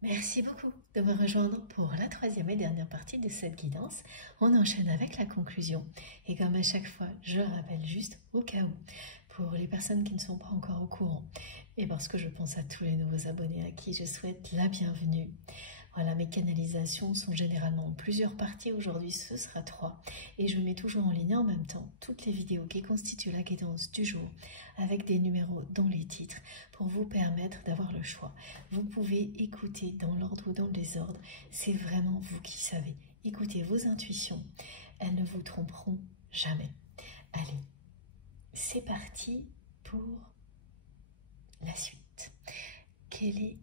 Merci beaucoup de me rejoindre pour la troisième et dernière partie de cette guidance. On enchaîne avec la conclusion. Et comme à chaque fois, je rappelle juste au cas où, pour les personnes qui ne sont pas encore au courant, et parce que je pense à tous les nouveaux abonnés à qui je souhaite la bienvenue. Voilà, mes canalisations sont généralement en plusieurs parties. Aujourd'hui, ce sera 3. Et je mets toujours en ligne en même temps toutes les vidéos qui constituent la guidance du jour avec des numéros dans les titres pour vous permettre d'avoir le choix. Vous pouvez écouter dans l'ordre ou dans le désordre. C'est vraiment vous qui savez. Écoutez vos intuitions. Elles ne vous tromperont jamais. Allez, c'est parti pour la suite. Quel est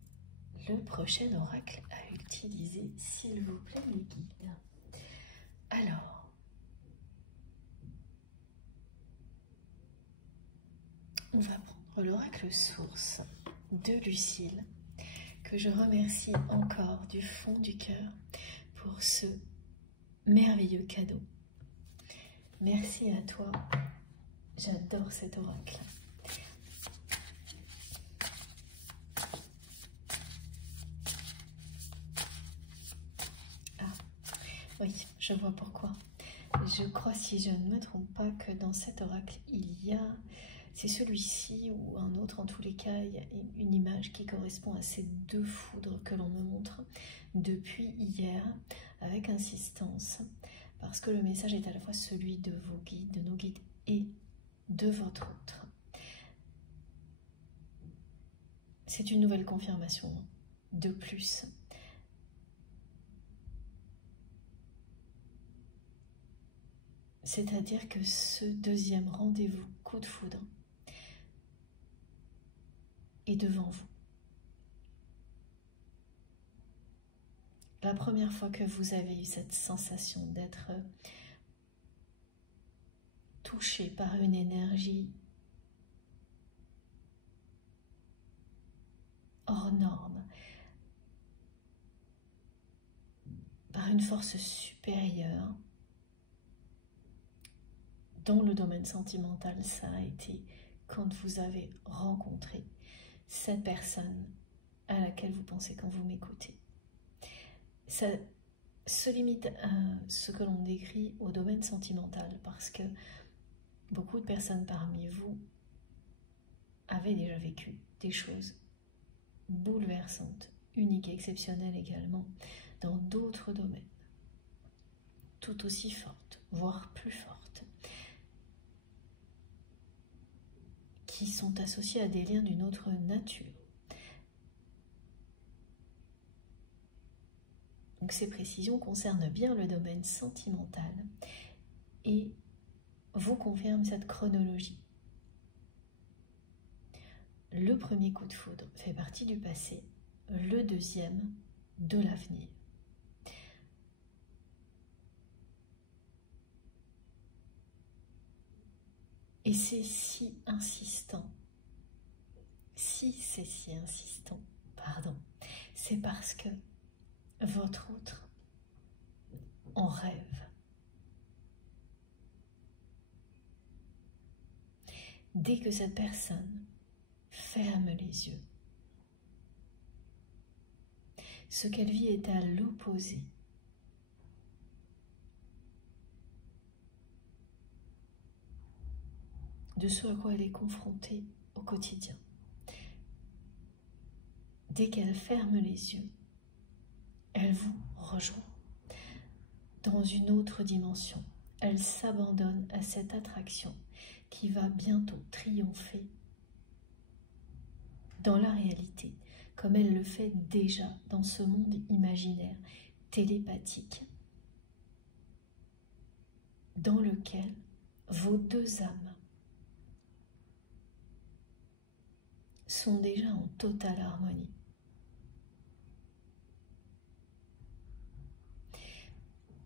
le prochain oracle à utiliser, s'il vous plaît, les guides? Alors, on va prendre l'oracle source de Lucille, que je remercie encore du fond du cœur pour ce merveilleux cadeau. Merci à toi, j'adore cet oracle. Oui, je vois pourquoi. Je crois, si je ne me trompe pas, que dans cet oracle, il y a, c'est celui-ci ou un autre, en tous les cas, il y a une image qui correspond à ces deux foudres que l'on me montre depuis hier, avec insistance, parce que le message est à la fois celui de vos guides, de nos guides, et de votre autre. C'est une nouvelle confirmation de plus. C'est-à-dire que ce deuxième rendez-vous coup de foudre est devant vous. La première fois que vous avez eu cette sensation d'être touché par une énergie hors norme, par une force supérieure, dans le domaine sentimental, ça a été quand vous avez rencontré cette personne à laquelle vous pensez quand vous m'écoutez. Ça se limite à ce que l'on décrit au domaine sentimental, parce que beaucoup de personnes parmi vous avaient déjà vécu des choses bouleversantes, uniques et exceptionnelles également, dans d'autres domaines, tout aussi fortes, voire plus fortes, qui sont associées à des liens d'une autre nature. Donc ces précisions concernent bien le domaine sentimental et vous confirment cette chronologie. Le premier coup de foudre fait partie du passé, le deuxième de l'avenir. Et c'est si insistant, c'est si insistant, c'est parce que votre autre en rêve. Dès que cette personne ferme les yeux, ce qu'elle vit est à l'opposé de ce à quoi elle est confrontée au quotidien. Dès qu'elle ferme les yeux, elle vous rejoint dans une autre dimension. Elle s'abandonne à cette attraction qui va bientôt triompher dans la réalité, comme elle le fait déjà dans ce monde imaginaire, télépathique, dans lequel vos deux âmes sont déjà en totale harmonie.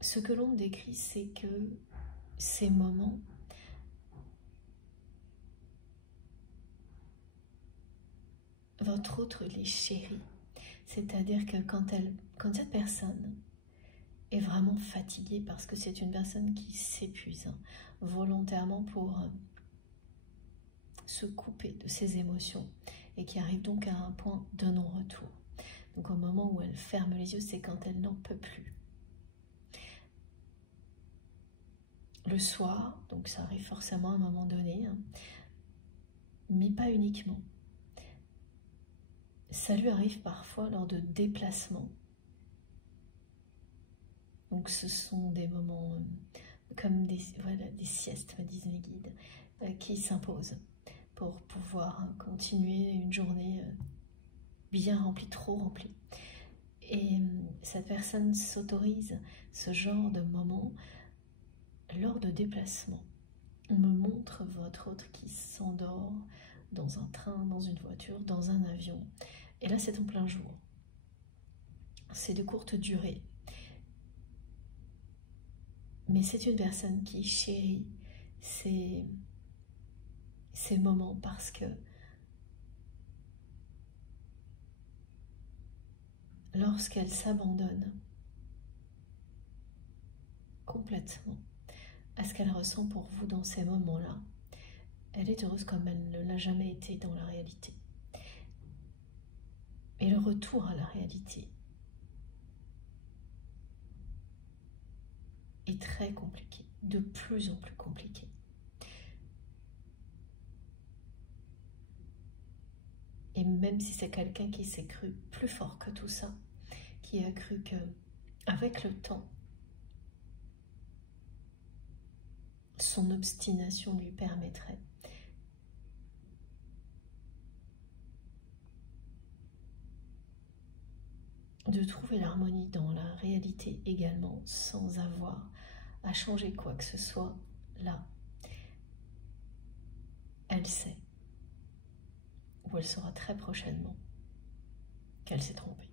Ce que l'on décrit, c'est que ces moments votre autre les chérit. C'est-à-dire que quand cette personne est vraiment fatiguée, parce que c'est une personne qui s'épuise volontairement pour se couper de ses émotions et qui arrive donc à un point de non-retour. Donc au moment où elle ferme les yeux, c'est quand elle n'en peut plus. Le soir, donc ça arrive forcément à un moment donné, hein, mais pas uniquement. Ça lui arrive parfois lors de déplacements. Donc ce sont des moments comme des siestes, me disent mes guides, qui s'imposent pour pouvoir continuer une journée bien remplie, trop remplie. Et cette personne s'autorise ce genre de moment lors de déplacements. On me montre votre autre qui s'endort dans un train, dans une voiture, dans un avion. Et là, c'est en plein jour. C'est de courte durée. Mais c'est une personne qui chérit ces moments parce que lorsqu'elle s'abandonne complètement à ce qu'elle ressent pour vous dans ces moments-là, elle est heureuse comme elle ne l'a jamais été dans la réalité. Et le retour à la réalité est très compliqué, de plus en plus compliqué. Et même si c'est quelqu'un qui s'est cru plus fort que tout ça, qui a cru que, avec le temps, son obstination lui permettrait de trouver l'harmonie dans la réalité également, sans avoir à changer quoi que ce soit là. Elle sait, ou elle saura très prochainement, qu'elle s'est trompée.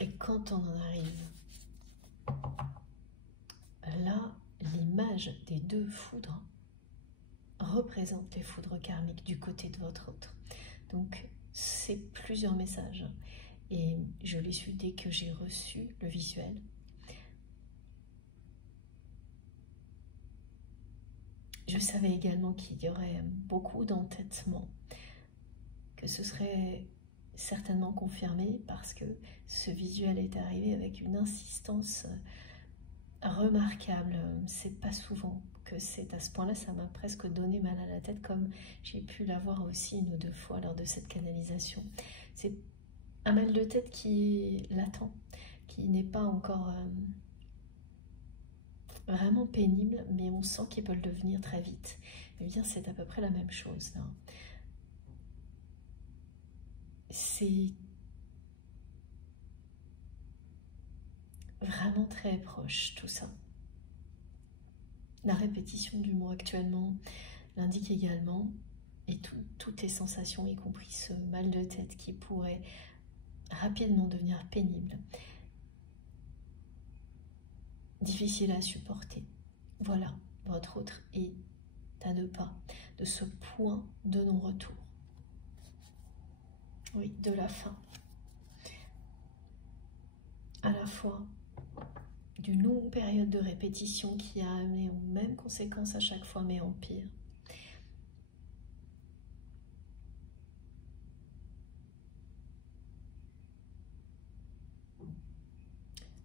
Et quand on en arrive là, l'image des deux foudres représente les foudres karmiques du côté de votre autre. Donc, c'est plusieurs messages. Et je l'ai su dès que j'ai reçu le visuel. Je savais également qu'il y aurait beaucoup d'entêtement, que ce serait certainement confirmé parce que ce visuel est arrivé avec une insistance remarquable. C'est pas souvent que c'est à ce point-là, ça m'a presque donné mal à la tête, comme j'ai pu l'avoir aussi une ou deux fois lors de cette canalisation. C'est un mal de tête qui est latent, qui n'est pas encore vraiment pénible, mais on sent qu'il peut le devenir très vite. Eh bien, c'est à peu près la même chose là. C'est vraiment très proche tout ça. La répétition du mot actuellement l'indique également, et toutes les sensations, y compris ce mal de tête qui pourrait rapidement devenir pénible, difficile à supporter. Voilà, votre autre est à 2 pas de ce point de non-retour. Oui, de la fin. À la fois d'une longue période de répétition qui a amené aux mêmes conséquences à chaque fois, mais en pire.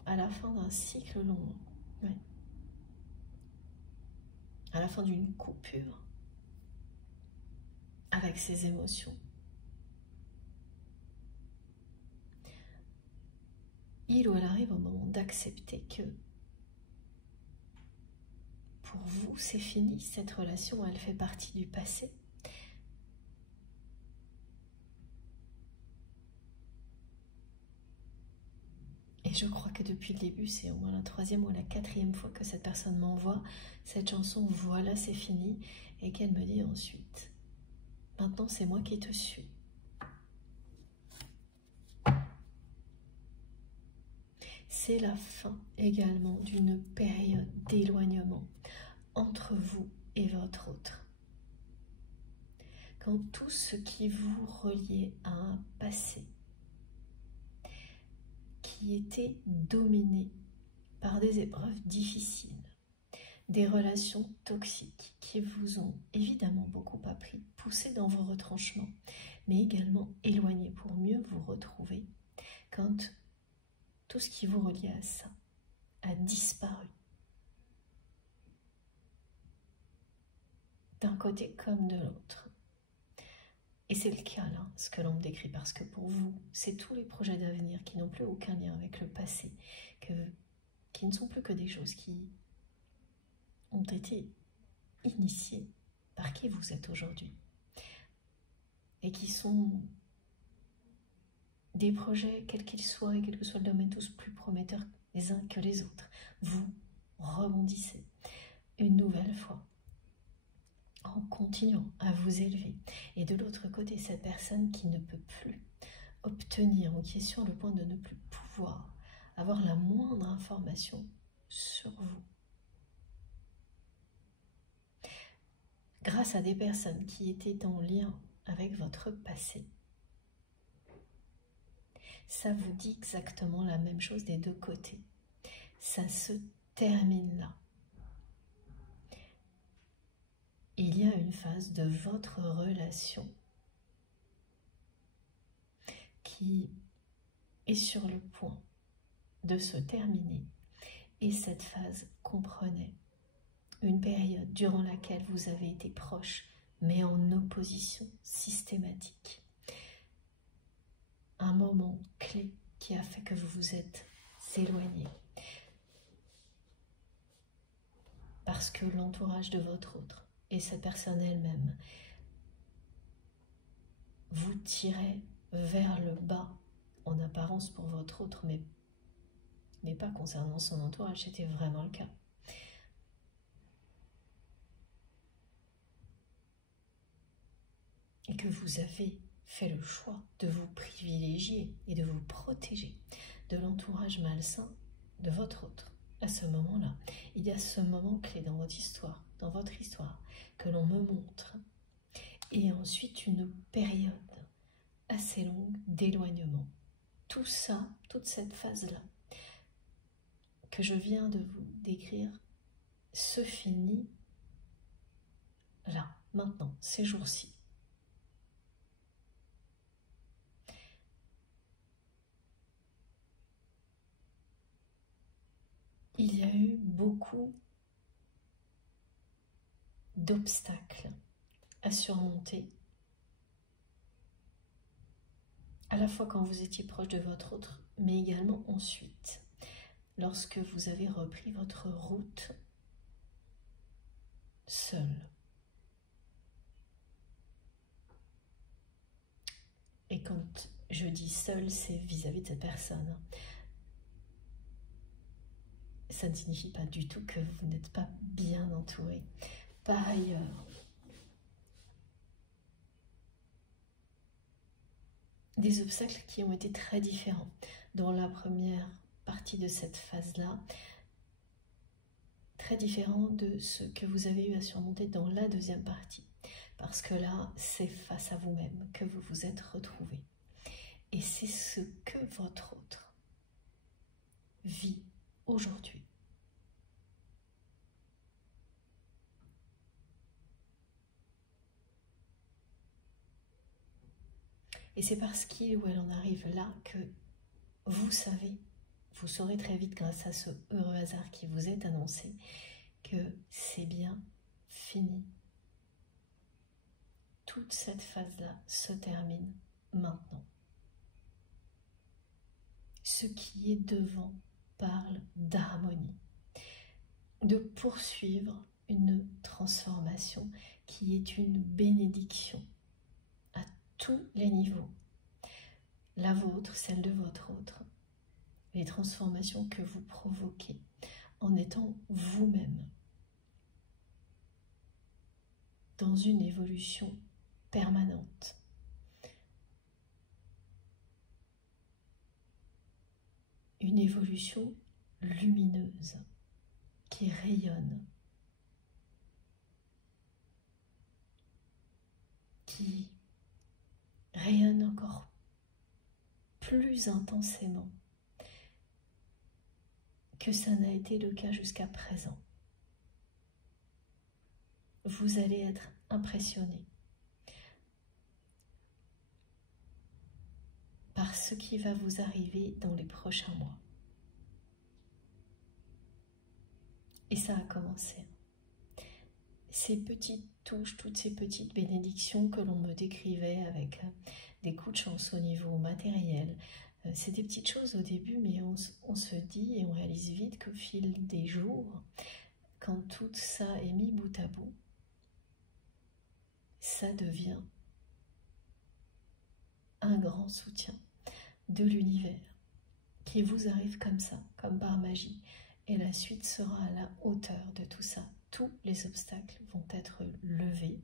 À la fin d'un cycle long, ouais. À la fin d'une coupure avec ses émotions. Il ou elle arrive au moment d'accepter que pour vous, c'est fini, cette relation, elle fait partie du passé. Et je crois que depuis le début, c'est au moins la 3e ou la 4e fois que cette personne m'envoie cette chanson « Voilà, c'est fini » et qu'elle me dit ensuite « Maintenant, c'est moi qui te suis ». C'est la fin également d'une période d'éloignement entre vous et votre autre. Quand tout ce qui vous reliait à un passé qui était dominé par des épreuves difficiles, des relations toxiques qui vous ont évidemment beaucoup appris, poussé dans vos retranchements, mais également éloigné pour mieux vous retrouver quand tout ce qui vous reliait à ça a disparu. D'un côté comme de l'autre. Et c'est le cas là, ce que l'on me décrit, parce que pour vous, c'est tous les projets d'avenir qui n'ont plus aucun lien avec le passé, qui ne sont plus que des choses qui ont été initiées par qui vous êtes aujourd'hui. Et qui sont des projets, quels qu'ils soient, et quel que soit le domaine, tous plus prometteurs les uns que les autres. Vous rebondissez une nouvelle fois, en continuant à vous élever. Et de l'autre côté, cette personne qui ne peut plus obtenir ou qui est sur le point de ne plus pouvoir avoir la moindre information sur vous. Grâce à des personnes qui étaient en lien avec votre passé. Ça vous dit exactement la même chose des deux côtés. Ça se termine là. Il y a une phase de votre relation qui est sur le point de se terminer. Et cette phase comprenait une période durant laquelle vous avez été proche, mais en opposition systématique. Un moment clé qui a fait que vous vous êtes éloigné. Parce que l'entourage de votre autre et cette personne elle-même vous tirait vers le bas, en apparence pour votre autre, mais pas concernant son entourage, c'était vraiment le cas. Et que vous avez fait le choix de vous privilégier et de vous protéger de l'entourage malsain de votre autre. À ce moment-là, il y a ce moment clé dans votre histoire, que l'on me montre. Et ensuite, une période assez longue d'éloignement. Tout ça, toute cette phase-là, que je viens de vous décrire, se finit là, maintenant, ces jours-ci. Il y a eu beaucoup d'obstacles à surmonter, à la fois quand vous étiez proche de votre autre, mais également ensuite, lorsque vous avez repris votre route seul. Et quand je dis seul, c'est vis-à-vis de cette personne. Ça ne signifie pas du tout que vous n'êtes pas bien entouré. Par ailleurs, des obstacles qui ont été très différents dans la première partie de cette phase-là, très différents de ce que vous avez eu à surmonter dans la deuxième partie. Parce que là, c'est face à vous-même que vous vous êtes retrouvé. Et c'est ce que votre autre vit aujourd'hui. Et c'est parce qu'il ou elle en arrive là que vous saurez très vite grâce à ce heureux hasard qui vous est annoncé, que c'est bien fini. Toute cette phase-là se termine maintenant. Ce qui est devant parle d'harmonie, de poursuivre une transformation qui est une bénédiction à tous les niveaux. La vôtre, celle de votre autre, les transformations que vous provoquez en étant vous-même dans une évolution permanente. Une évolution lumineuse qui rayonne, qui rayonne encore plus intensément que ça n'a été le cas jusqu'à présent. vous allez être impressionné par ce qui va vous arriver dans les prochains mois. Et ça a commencé. Ces petites touches, toutes ces petites bénédictions que l'on me décrivait avec des coups de chance au niveau matériel, c'est des petites choses au début, mais on se dit et on réalise vite qu'au fil des jours, quand tout ça est mis bout à bout, ça devient un grand soutien de l'univers qui vous arrive comme ça, comme par magie. Et la suite sera à la hauteur de tout ça. Tous les obstacles vont être levés.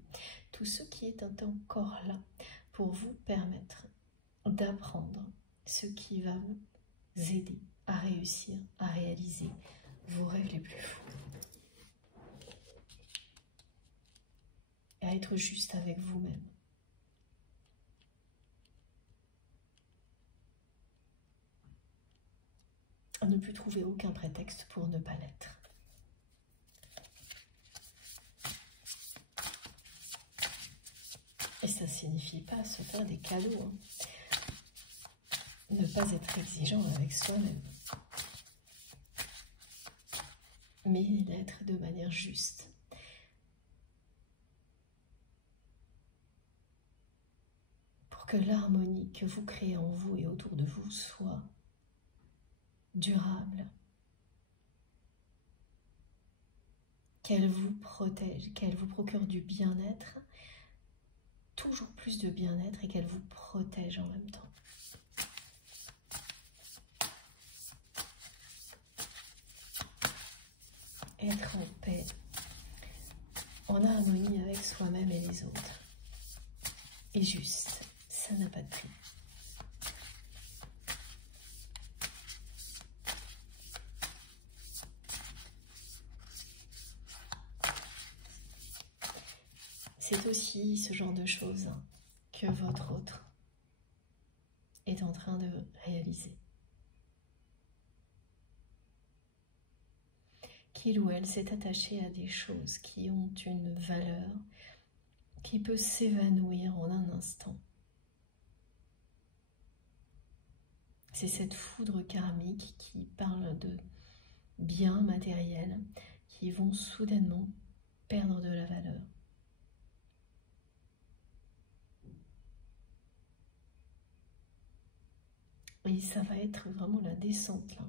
Tout ce qui est encore là pour vous permettre d'apprendre ce qui va vous aider à réussir, à réaliser vos rêves les plus fous. Et à être juste avec vous-même. À ne plus trouver aucun prétexte pour ne pas l'être. Et ça ne signifie pas se faire des cadeaux. Hein. Ne pas être exigeant avec soi-même. Mais l'être de manière juste. Pour que l'harmonie que vous créez en vous et autour de vous soit durable, qu'elle vous protège, qu'elle vous procure du bien-être, toujours plus de bien-être et qu'elle vous protège en même temps. Être en paix, en harmonie avec soi-même et les autres. Et juste, ça n'a pas de prix. C'est aussi ce genre de choses que votre autre est en train de réaliser. Qu'il ou elle s'est attaché à des choses qui ont une valeur, qui peut s'évanouir en un instant. C'est cette foudre karmique qui parle de biens matériels qui vont soudainement perdre de la valeur. Et ça va être vraiment la descente là.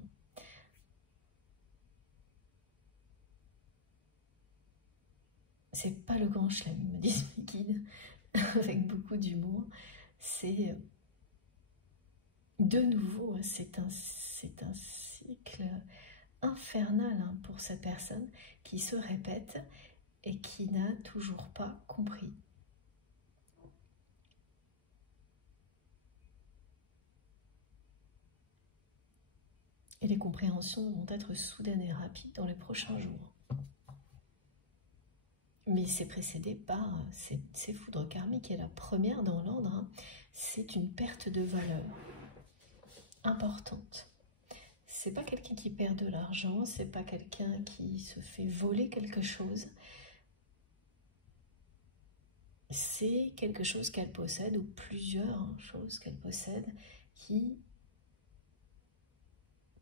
C'est pas le grand chelem, me disent mes guides, avec beaucoup d'humour. C'est de nouveau, c'est un cycle infernal hein, pour cette personne qui se répète et qui n'a toujours pas compris. Et les compréhensions vont être soudaines et rapides dans les prochains jours. Mais c'est précédé par ces foudres karmiques. Et la première dans l'ordre, hein, c'est une perte de valeur importante. C'est pas quelqu'un qui perd de l'argent, c'est pas quelqu'un qui se fait voler quelque chose. C'est quelque chose qu'elle possède, ou plusieurs choses qu'elle possède, qui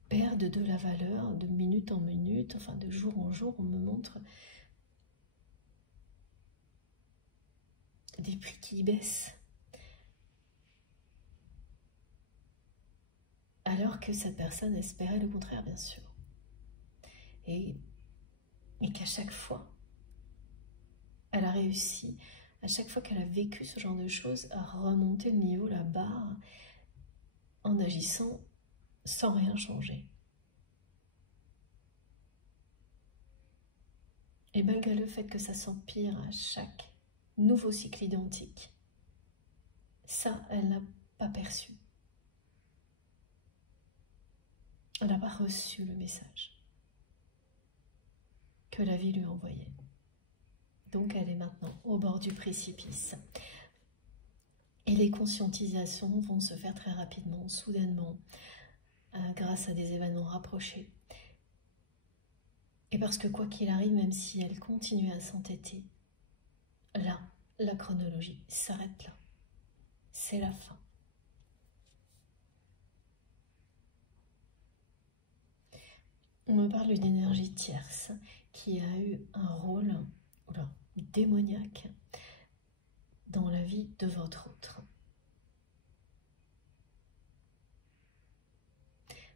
perdent de la valeur de minute en minute, enfin de jour en jour. On me montre des prix qui baissent. Alors que cette personne espérait le contraire, bien sûr. Et qu'à chaque fois, elle a réussi, à chaque fois qu'elle a vécu ce genre de choses, à remonter le niveau, la barre, en agissant sans rien changer. Et malgré le fait que ça s'empire à chaque nouveau cycle identique, ça, elle n'a pas perçu. Elle n'a pas reçu le message que la vie lui envoyait. Donc elle est maintenant au bord du précipice. Et les conscientisations vont se faire très rapidement, soudainement, grâce à des événements rapprochés. Et parce que quoi qu'il arrive, même si elle continue à s'entêter, là, la chronologie s'arrête là. C'est la fin. On me parle d'une énergie tierce qui a eu un rôle démoniaque dans la vie de votre autre.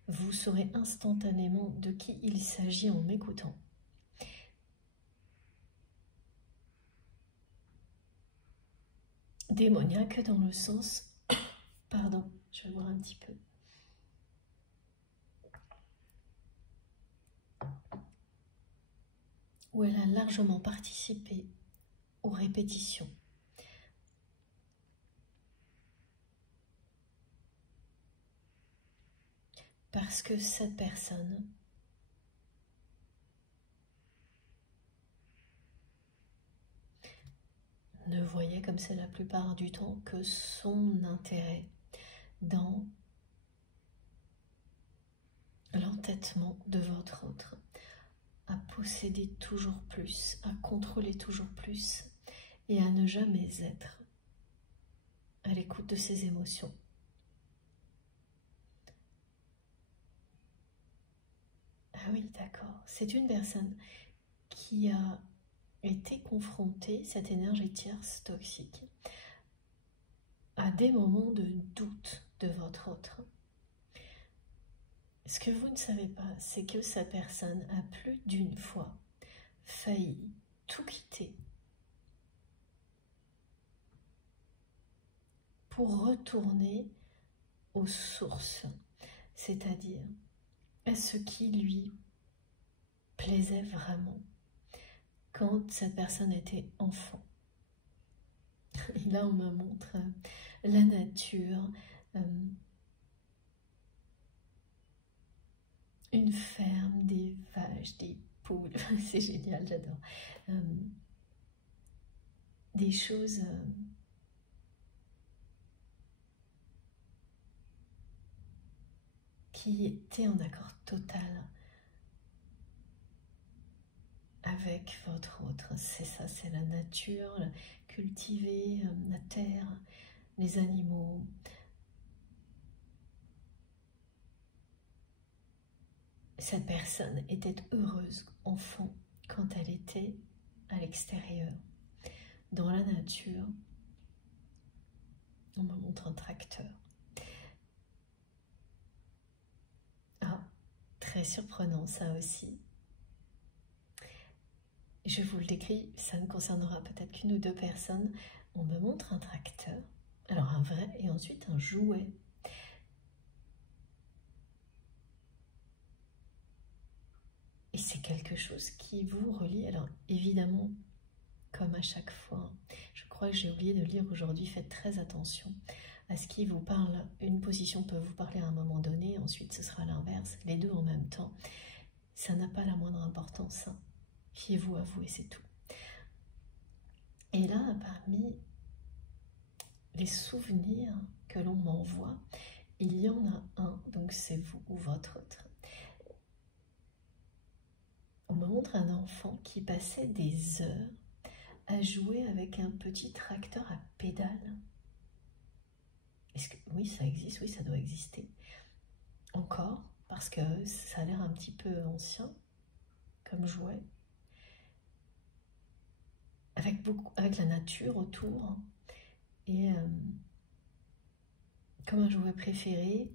Vous saurez instantanément de qui il s'agit en m'écoutant. Démoniaque dans le sens... Pardon, je vais boire un petit peu. Où elle a largement participé aux répétitions. Parce que cette personne ne voyait, comme c'est la plupart du temps, que son intérêt dans l'entêtement de votre autre, à posséder toujours plus, à contrôler toujours plus et à ne jamais être à l'écoute de ses émotions. Ah oui, d'accord. C'est une personne qui a été confrontée, cette énergie tierce toxique, à des moments de doute de votre autre. Ce que vous ne savez pas, c'est que cette personne a plus d'une fois failli tout quitter pour retourner aux sources, c'est-à-dire à ce qui lui plaisait vraiment quand cette personne était enfant. Et là, on me montre la nature, une ferme, des vaches, des poules, c'est génial, j'adore. Des choses qui étaient en accord total avec votre autre. C'est ça, c'est la nature, cultiver la terre, les animaux. Cette personne était heureuse, enfant, quand elle était à l'extérieur, dans la nature. On me montre un tracteur. Ah, très surprenant ça aussi. Je vous le décris, ça ne concernera peut-être qu'une ou deux personnes. On me montre un tracteur, alors un vrai, et ensuite un jouet. Et c'est quelque chose qui vous relie. Alors évidemment, comme à chaque fois, je crois que j'ai oublié de lire aujourd'hui, faites très attention à ce qui vous parle. Une position peut vous parler à un moment donné, ensuite ce sera l'inverse, les deux en même temps. Ça n'a pas la moindre importance. Hein. Fiez-vous à vous et c'est tout. Et là, parmi les souvenirs que l'on m'envoie, il y en a un, donc c'est vous ou votre autre. On me montre un enfant qui passait des heures à jouer avec un petit tracteur à pédales. Est-ce que oui, ça existe, oui, ça doit exister. Encore, parce que ça a l'air un petit peu ancien comme jouet. Avec la nature autour. Et comme un jouet préféré,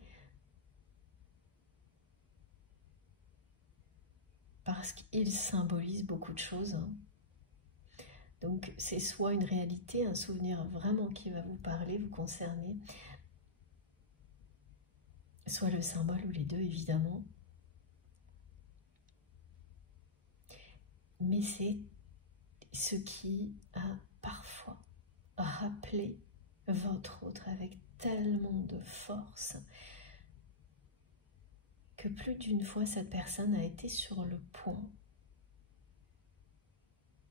parce qu'il symbolise beaucoup de choses. Donc c'est soit une réalité, un souvenir vraiment qui va vous parler, vous concerner, soit le symbole ou les deux évidemment. Mais c'est ce qui a parfois rappelé votre autre avec tellement de force que plus d'une fois cette personne a été sur le point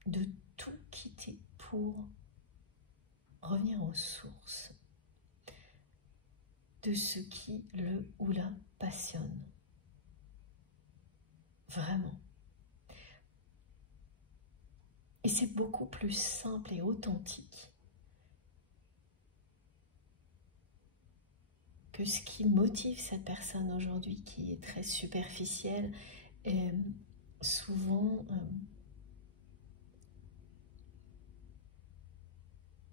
de tout quitter pour revenir aux sources de ce qui le ou la passionne. Vraiment. Et c'est beaucoup plus simple et authentique que ce qui motive cette personne aujourd'hui, qui est très superficielle et souvent...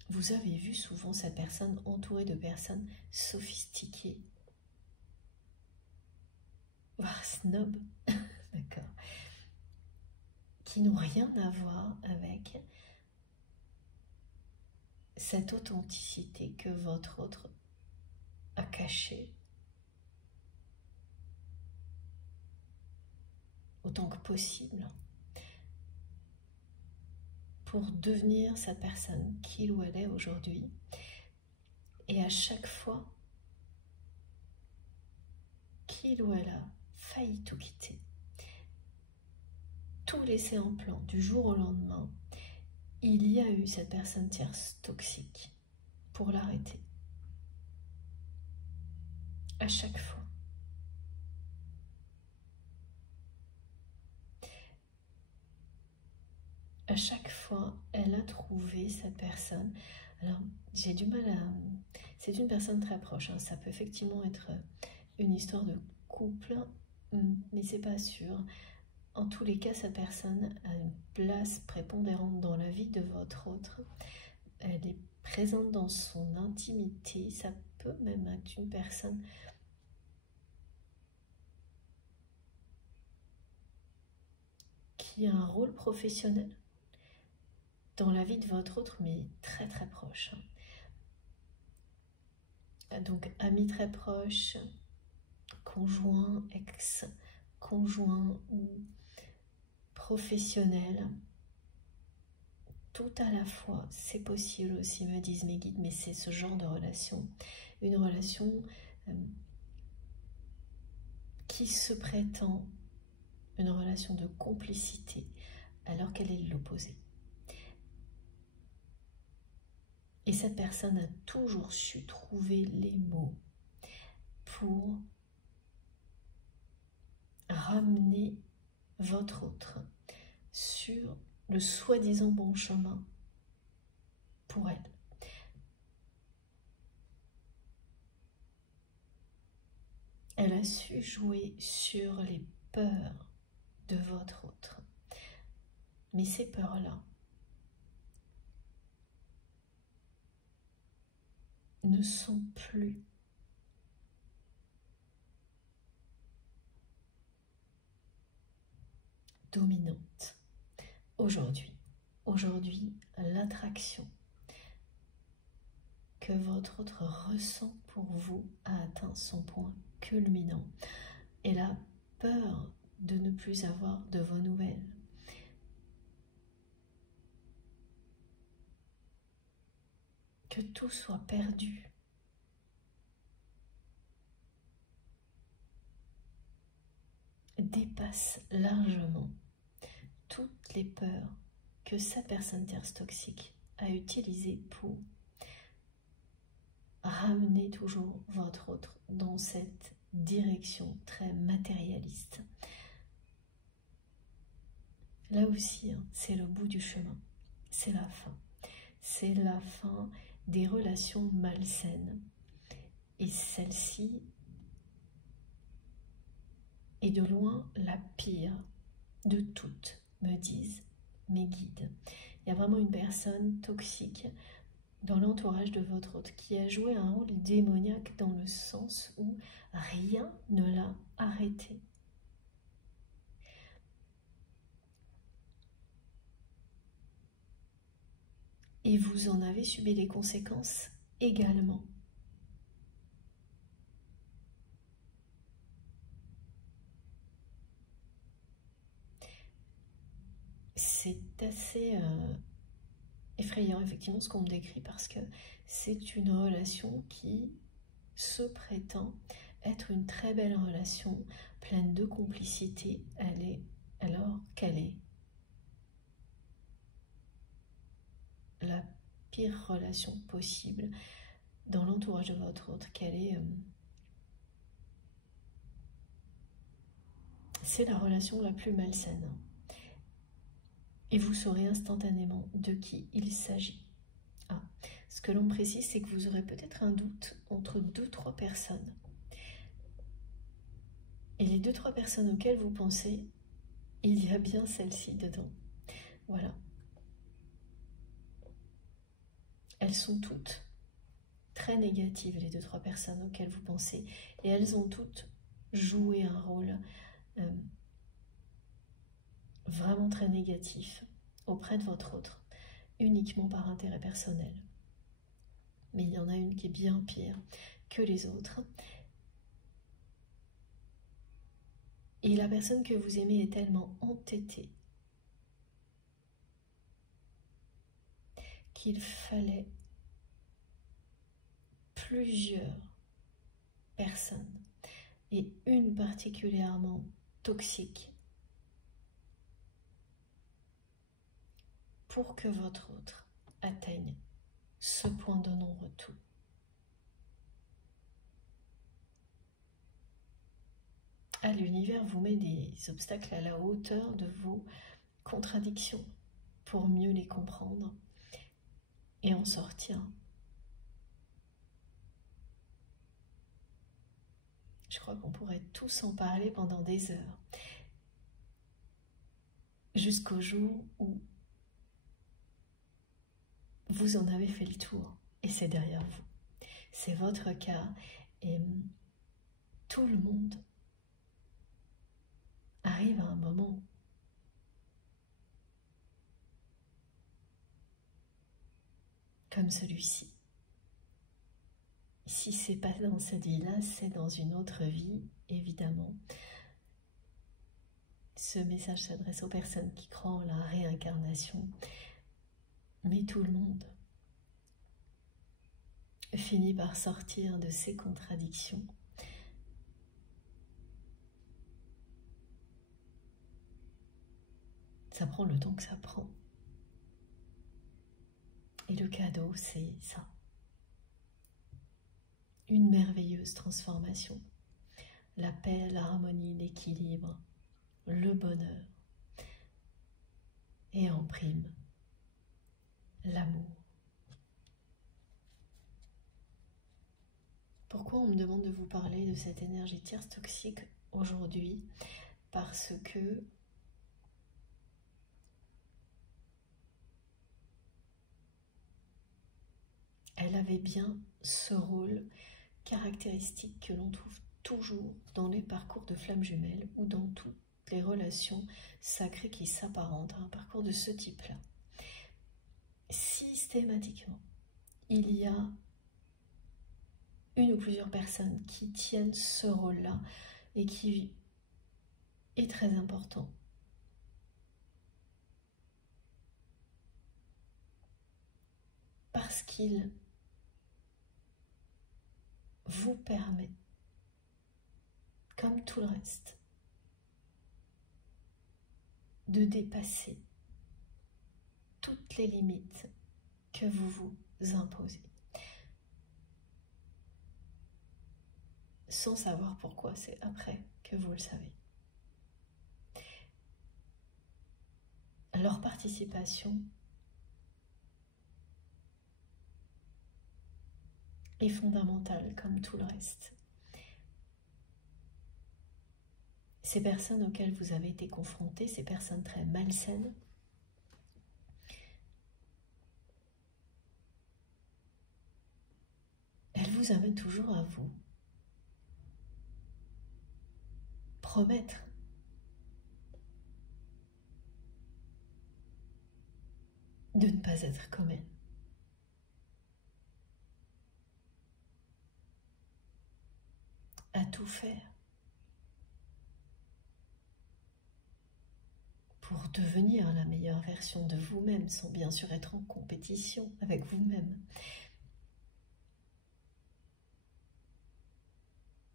vous avez vu souvent cette personne entourée de personnes sophistiquées, voire snob, d'accord, qui n'ont rien à voir avec cette authenticité que votre autre a cachée autant que possible pour devenir cette personne qu'il ou elle est aujourd'hui. Et à chaque fois qu'il ou elle a failli tout quitter, tout laisser en plan du jour au lendemain, il y a eu cette personne tierce toxique pour l'arrêter. À chaque fois. À chaque fois, elle a trouvé cette personne. Alors, j'ai du mal à... C'est une personne très proche, hein. Ça peut effectivement être une histoire de couple, mais c'est pas sûr. En tous les cas, cette personne a une place prépondérante dans la vie de votre autre. Elle est présente dans son intimité. Ça peut même être une personne qui a un rôle professionnel dans la vie de votre autre, mais très très proche. Donc, amis très proches, conjoint, ex-conjoint ou professionnel, tout à la fois, c'est possible aussi, me disent mes guides, mais c'est ce genre de relation, une relation qui se prétend une relation de complicité, alors qu'elle est l'opposé. Et cette personne a toujours su trouver les mots pour ramener votre autre sur le soi-disant bon chemin pour elle. Elle a su jouer sur les peurs de votre autre. Mais ces peurs-là ne sont plus dominantes aujourd'hui. Aujourd'hui, l'attraction que votre autre ressent pour vous a atteint son point culminant. Et la peur de ne plus avoir de vos nouvelles. Que tout soit perdu. Dépasse largement toutes les peurs que cette personne tierce toxique a utilisées pour ramener toujours votre autre dans cette direction très matérialiste. Là aussi, hein, c'est le bout du chemin, c'est la fin. C'est la fin des relations malsaines. Et celle-ci est de loin la pire de toutes, me disent mes guides. Il y a vraiment une personne toxique dans l'entourage de votre autre qui a joué un rôle démoniaque dans le sens où rien ne l'a arrêté. Et vous en avez subi les conséquences également. C'est assez effrayant, effectivement, ce qu'on me décrit, parce que c'est une relation qui se prétend être une très belle relation, pleine de complicité, alors qu'elle est la pire relation possible dans l'entourage de votre autre, qu'elle est... c'est la relation la plus malsaine. et vous saurez instantanément de qui il s'agit. Ah, ce que l'on précise, c'est que vous aurez peut-être un doute entre 2-3 personnes. Et les 2-3 personnes auxquelles vous pensez, il y a bien celle-ci dedans. Voilà. Elles sont toutes très négatives, les 2-3 personnes auxquelles vous pensez. Et elles ont toutes joué un rôle vraiment très négatif auprès de votre autre, uniquement par intérêt personnel. Mais il y en a une qui est bien pire que les autres. Et la personne que vous aimez est tellement entêtée qu'il fallait plusieurs personnes, et une particulièrement toxique, pour que votre autre atteigne ce point de non-retour. Ah, l'univers vous met des obstacles à la hauteur de vos contradictions pour mieux les comprendre et en sortir. Je crois qu'on pourrait tous en parler pendant des heures, jusqu'au jour où vous en avez fait le tour et c'est derrière vous. C'est votre cas et tout le monde arrive à un moment comme celui-ci. Si c'est pas dans cette vie-là, c'est dans une autre vie, évidemment. Ce message s'adresse aux personnes qui croient en la réincarnation, mais tout le monde finit par sortir de ces contradictions. Ça prend le temps que ça prend. Et le cadeau, c'est ça. Une merveilleuse transformation. La paix, l'harmonie, l'équilibre, le bonheur. Et en prime, l'amour. Pourquoi on me demande de vous parler de cette énergie tierce toxique aujourd'hui? Parce que elle avait bien ce rôle caractéristique que l'on trouve toujours dans les parcours de flammes jumelles ou dans toutes les relations sacrées qui s'apparentent à un parcours de ce type-là. Systématiquement, il y a une ou plusieurs personnes qui tiennent ce rôle-là et qui est très important. Parce qu'il vous permet, comme tout le reste, de dépasser toutes les limites que vous vous imposez. Sans savoir pourquoi, c'est après que vous le savez. Leur participation est fondamentale comme tout le reste. Ces personnes auxquelles vous avez été confrontés, ces personnes très malsaines, elles vous amènent toujours à vous promettre de ne pas être comme elles. À tout faire pour devenir la meilleure version de vous-même, sans bien sûr être en compétition avec vous-même,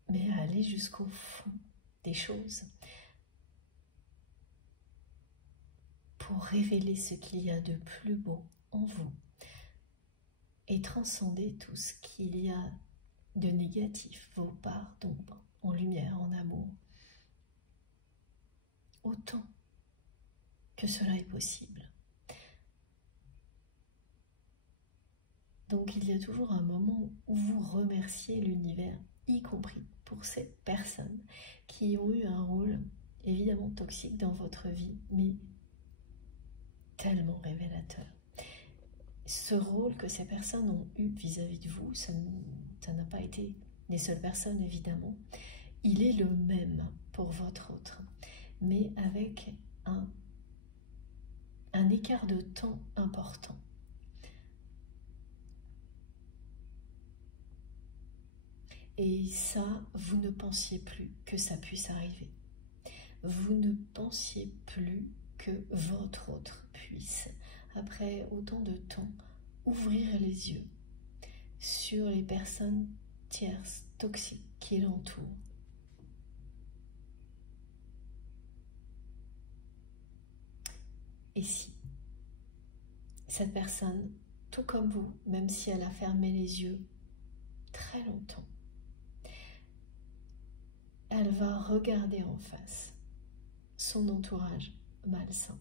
mais à aller jusqu'au fond des choses pour révéler ce qu'il y a de plus beau en vous et transcender tout ce qu'il y a de négatif, vos parts d'ombre, en lumière, en amour, autant que cela est possible. Donc il y a toujours un moment où vous remerciez l'univers, y compris pour ces personnes qui ont eu un rôle évidemment toxique dans votre vie, mais tellement révélateur. Ce rôle que ces personnes ont eu vis-à-vis de vous, ça n'a pas été les seules personnes évidemment, il est le même pour votre autre, mais avec un écart de temps important. Et ça, vous ne pensiez plus que ça puisse arriver. Vous ne pensiez plus que votre autre puisse, après autant de temps, ouvrir les yeux sur les personnes tierces toxiques qui l'entourent. Et si cette personne, tout comme vous, même si elle a fermé les yeux très longtemps, elle va regarder en face son entourage malsain.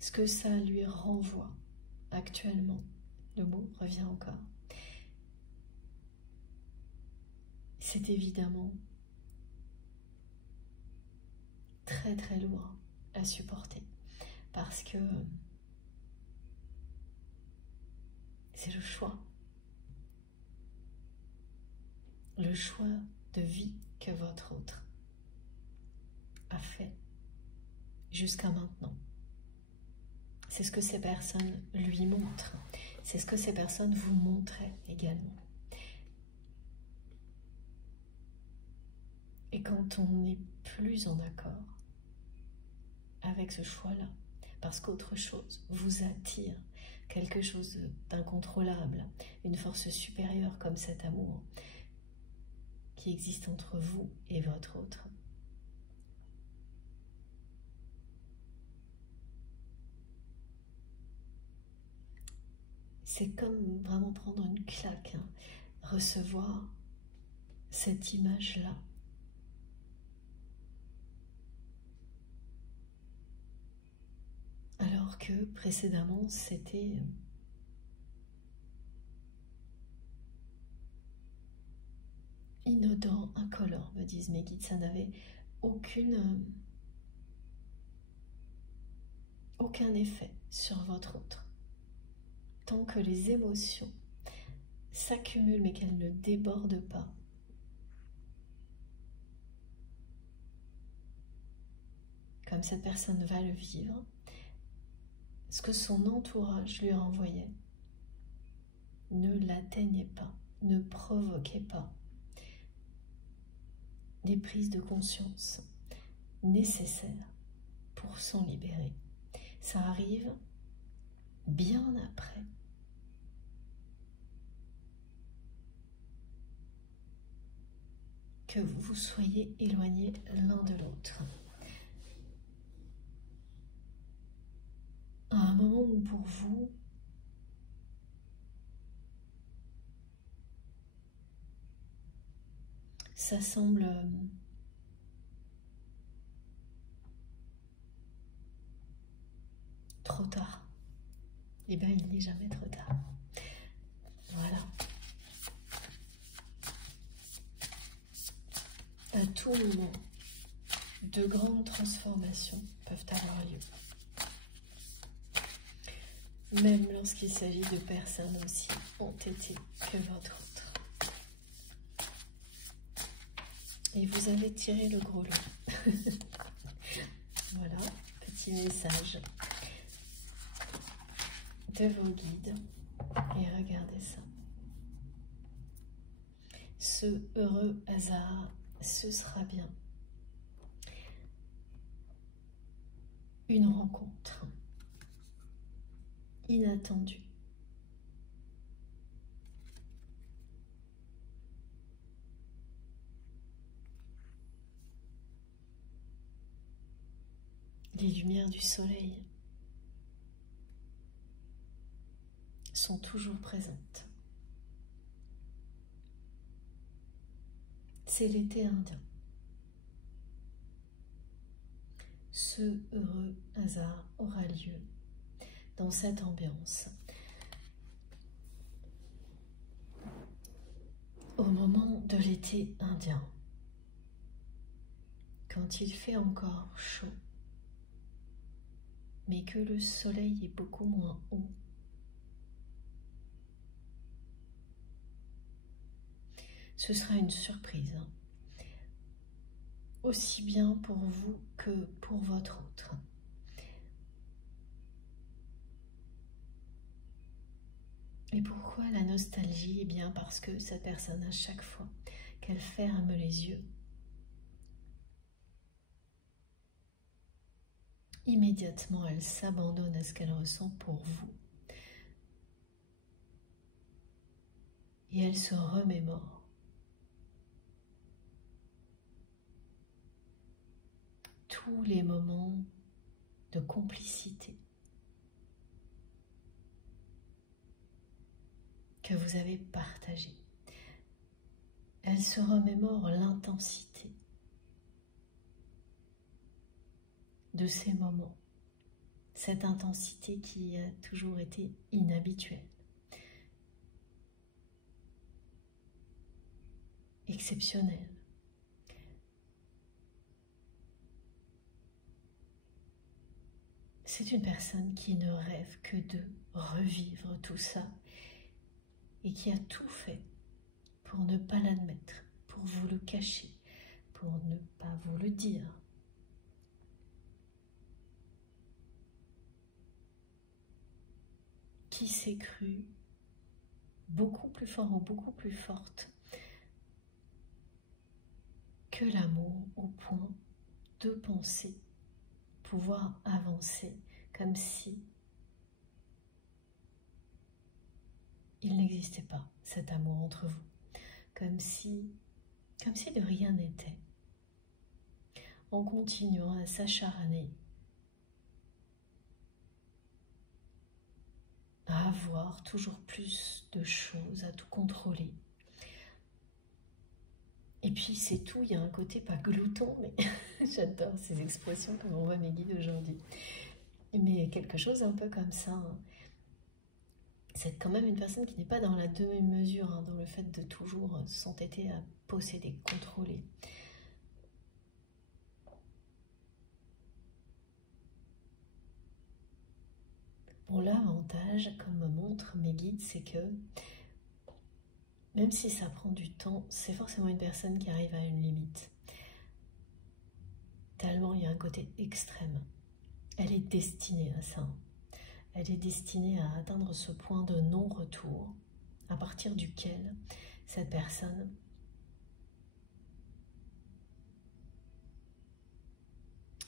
Ce que ça lui renvoie actuellement, le mot revient encore, c'est évidemment très très lourd à supporter parce que c'est le choix de vie que votre autre a fait jusqu'à maintenant. C'est ce que ces personnes lui montrent. C'est ce que ces personnes vous montraient également. Et quand on n'est plus en accord avec ce choix-là, parce qu'autre chose vous attire, quelque chose d'incontrôlable, une force supérieure comme cet amour qui existe entre vous et votre autre, c'est comme vraiment prendre une claque, hein, recevoir cette image-là. Alors que précédemment, c'était inodore, incolore, me disent mes guides. Ça n'avait aucun effet sur votre autre. Tant que les émotions s'accumulent mais qu'elles ne débordent pas, comme cette personne va le vivre, ce que son entourage lui renvoyait ne l'atteignait pas, ne provoquait pas les prises de conscience nécessaires pour s'en libérer. Ça arrive bien après. Que vous vous soyez éloignés l'un de l'autre. À un moment où pour vous, ça semble trop tard. Eh bien, il n'est jamais trop tard. Voilà. À tout moment, de grandes transformations peuvent avoir lieu. Même lorsqu'il s'agit de personnes aussi entêtées que votre autre. Et vous avez tiré le gros lot. Voilà, petit message de vos guides. Et regardez ça. Ce heureux hasard, ce sera bien une rencontre inattendue. Les lumières du soleil sont toujours présentes. C'est l'été indien. Ce ce heureux hasard aura lieu dans cette ambiance. Au moment de l'été indien, quand il fait encore chaud, mais que le soleil est beaucoup moins haut, ce sera une surprise, aussi bien pour vous que pour votre autre. Et pourquoi la nostalgie? Eh bien parce que cette personne, à chaque fois qu'elle ferme les yeux, immédiatement elle s'abandonne à ce qu'elle ressent pour vous. Et elle se remémore tous les moments de complicité que vous avez partagés. Elle se remémore l'intensité de ces moments, cette intensité qui a toujours été inhabituelle, exceptionnelle. C'est une personne qui ne rêve que de revivre tout ça et qui a tout fait pour ne pas l'admettre, pour vous le cacher, pour ne pas vous le dire. Qui s'est cru beaucoup plus fort ou beaucoup plus forte que l'amour au point de penser pouvoir avancer comme si il n'existait pas cet amour entre vous, comme si de rien n'était, en continuant à s'acharner, à avoir toujours plus de choses, à tout contrôler. Et puis c'est tout, il y a un côté pas glouton, mais j'adore ces expressions que m'envoient mes guides aujourd'hui. Mais quelque chose un peu comme ça, hein. C'est quand même une personne qui n'est pas dans la demi-mesure, hein, dans le fait de toujours s'entêter à posséder, contrôler. Bon, l'avantage, comme me montrent mes guides, c'est que même si ça prend du temps, c'est forcément une personne qui arrive à une limite. Tellement il y a un côté extrême. Elle est destinée à ça. Elle est destinée à atteindre ce point de non-retour, à partir duquel cette personne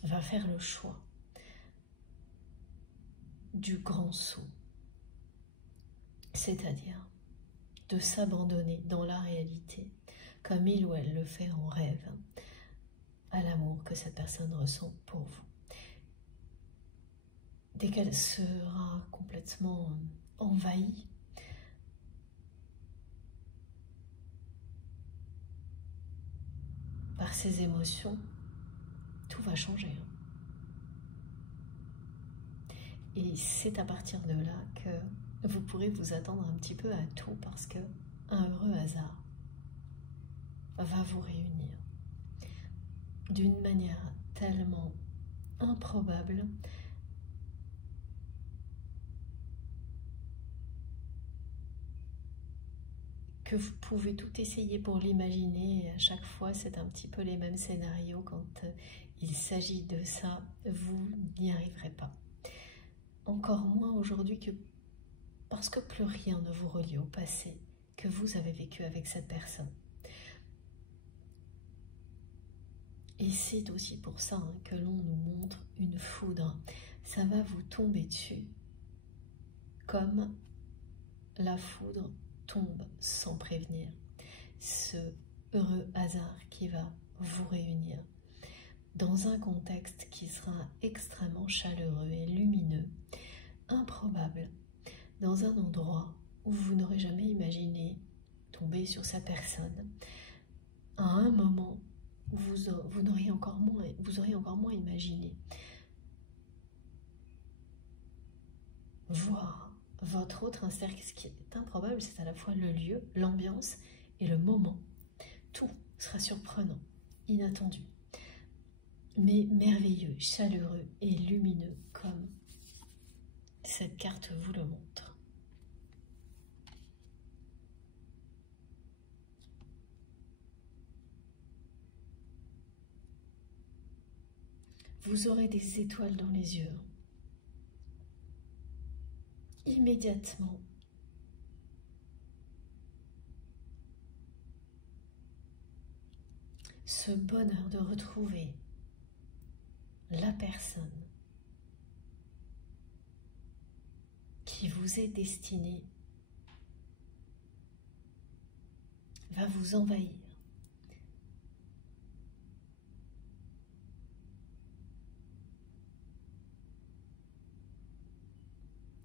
va faire le choix du grand saut, c'est-à-dire de s'abandonner dans la réalité, comme il ou elle le fait en rêve, à l'amour que cette personne ressent pour vous. Dès qu'elle sera complètement envahie par ses émotions, tout va changer. Et c'est à partir de là que vous pourrez vous attendre un petit peu à tout, parce que un heureux hasard va vous réunir d'une manière tellement improbable que vous pouvez tout essayer pour l'imaginer, et à chaque fois c'est un petit peu les mêmes scénarios. Quand il s'agit de ça, vous n'y arriverez pas. Encore moins aujourd'hui, que parce que plus rien ne vous relie au passé que vous avez vécu avec cette personne. Et c'est aussi pour ça, hein, que l'on nous montre une foudre. Ça va vous tomber dessus, comme la foudre tombe sans prévenir. Ce heureux hasard qui va vous réunir dans un contexte qui sera extrêmement chaleureux et lumineux, improbable, dans un endroit où vous n'aurez jamais imaginé tomber sur sa personne, à un moment où vous auriez encore moins imaginé voir votre autre, hein, c'est-à-dire que ce qui est improbable, c'est à la fois le lieu, l'ambiance et le moment. Tout sera surprenant, inattendu, mais merveilleux, chaleureux et lumineux comme cette carte vous le montre. Vous aurez des étoiles dans les yeux. Immédiatement. Ce bonheur de retrouver la personne qui vous est destinée va vous envahir.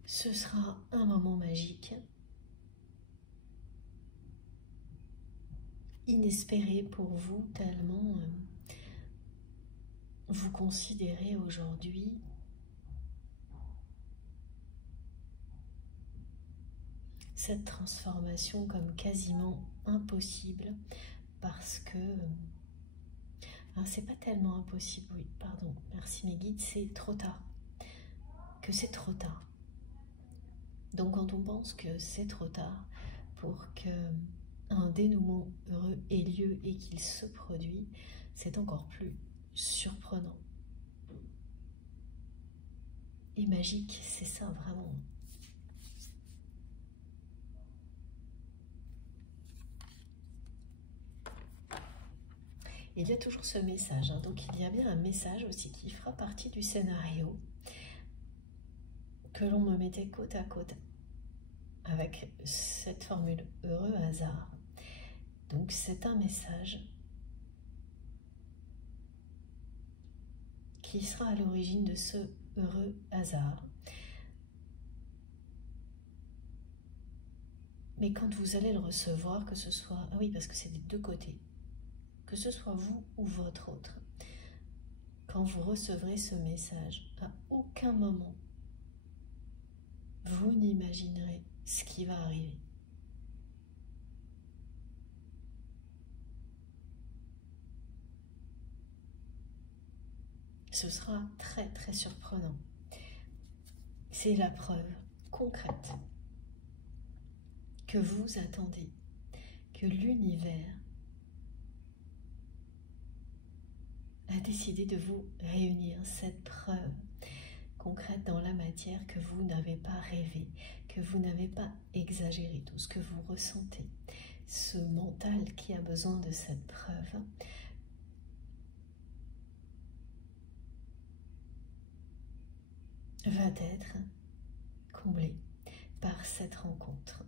Ce sera un moment magique, inespéré pour vous, tellement vous considérez aujourd'hui cette transformation comme quasiment impossible, parce que c'est pas tellement impossible, oui, pardon, merci mes guides, c'est trop tard, que c'est trop tard. Donc quand on pense que c'est trop tard pour qu'un dénouement heureux ait lieu et qu'il se produit, c'est encore plus surprenant. Et magique, c'est ça vraiment. Il y a toujours ce message, hein, donc il y a bien un message aussi qui fera partie du scénario que l'on me mettait côte à côte avec cette formule heureux hasard. Donc c'est un message qui sera à l'origine de ce heureux hasard. Mais quand vous allez le recevoir, que ce soit... Ah oui, parce que c'est des deux côtés. Que ce soit vous ou votre autre. Quand vous recevrez ce message, à aucun moment, vous n'imaginerez ce qui va arriver. Ce sera très très surprenant. C'est la preuve concrète que vous attendez, que l'univers a décidé de vous réunir, cette preuve concrète dans la matière que vous n'avez pas rêvé, que vous n'avez pas exagéré, tout ce que vous ressentez. Ce mental qui a besoin de cette preuve va être comblé par cette rencontre.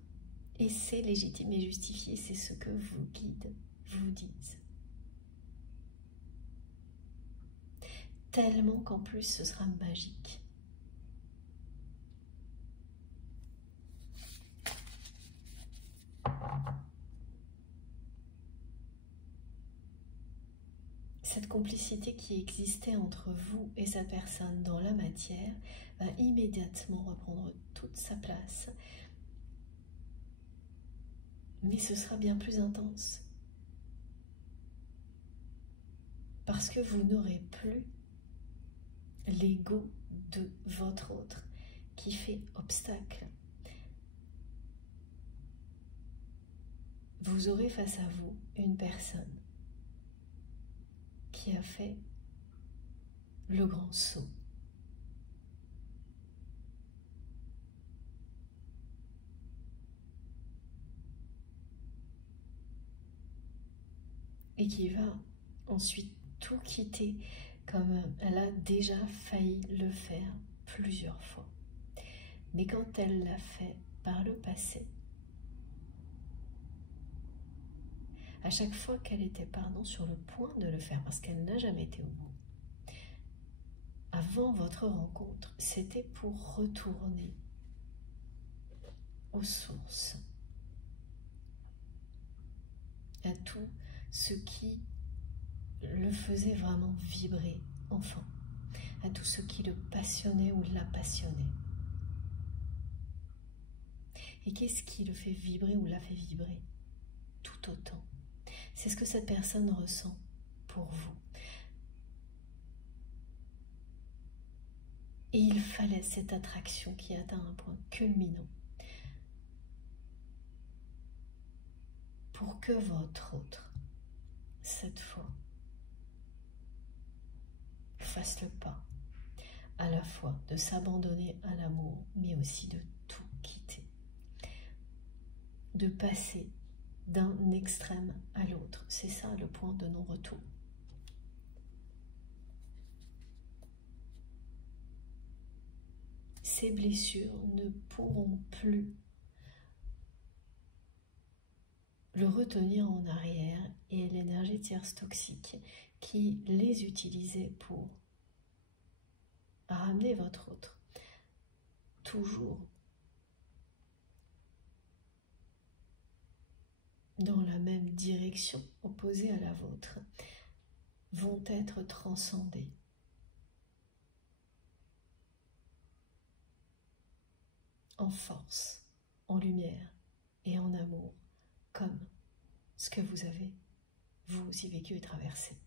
Et c'est légitime et justifié, c'est ce que vos guides vous disent. Tellement qu'en plus ce sera magique. Cette complicité qui existait entre vous et cette personne dans la matière va immédiatement reprendre toute sa place. Mais ce sera bien plus intense. Parce que vous n'aurez plus l'ego de votre autre qui fait obstacle. Vous aurez face à vous une personne qui a fait le grand saut. Et qui va ensuite tout quitter comme elle a déjà failli le faire plusieurs fois. Mais quand elle l'a fait par le passé, à chaque fois qu'elle était sur le point de le faire, parce qu'elle n'a jamais été au bout, avant votre rencontre, c'était pour retourner aux sources, à tout ce qui le faisait vraiment vibrer enfant, à tout ce qui le passionnait ou la passionnait. Et qu'est-ce qui le fait vibrer ou la fait vibrer? Tout autant. C'est ce que cette personne ressent pour vous. Et il fallait cette attraction qui atteint un point culminant pour que votre autre, cette fois, fasse le pas à la fois de s'abandonner à l'amour, mais aussi de tout quitter, de passer d'un extrême à l'autre. C'est ça le point de non-retour. Ces blessures ne pourront plus le retenir en arrière, et l'énergie tierce toxique qui les utilisait pour ramener votre autre toujours dans la même direction opposée à la vôtre vont être transcendés. En force, en lumière et en amour, comme ce que vous avez, vous aussi, vécu et traversé.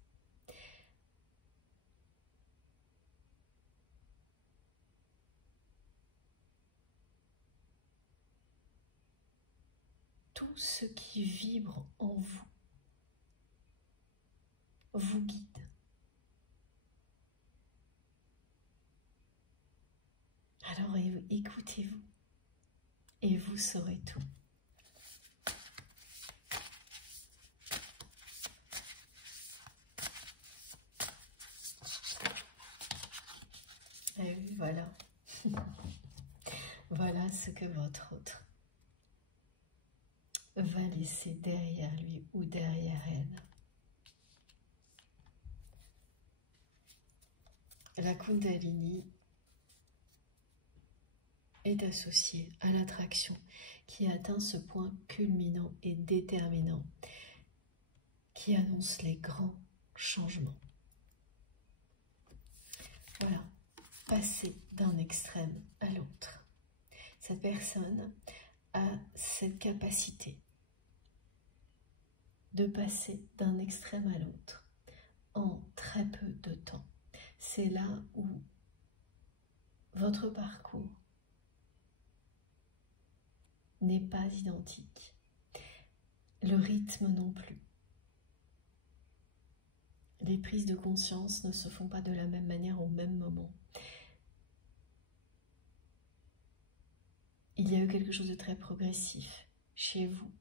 Tout ce qui vibre en vous vous guide. Alors écoutez-vous et vous saurez tout. Et oui, voilà. Voilà ce que votre autre va laisser derrière lui ou derrière elle. La Kundalini est associée à l'attraction qui atteint ce point culminant et déterminant qui annonce les grands changements. Voilà, passer d'un extrême à l'autre. Cette personne a cette capacité de passer d'un extrême à l'autre en très peu de temps. C'est là où votre parcours n'est pas identique, le rythme non plus. Les prises de conscience ne se font pas de la même manière au même moment. Il y a eu quelque chose de très progressif chez vous,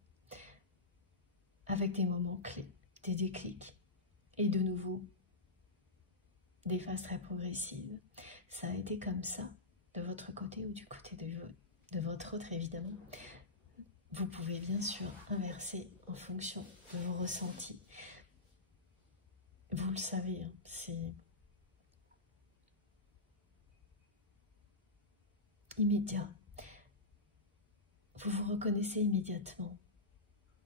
avec des moments clés, des déclics, et de nouveau des phases très progressives. Ça a été comme ça de votre côté ou du côté de votre autre, évidemment. Vous pouvez bien sûr inverser en fonction de vos ressentis. Vous le savez, hein, c'est immédiat. Vous vous reconnaissez immédiatement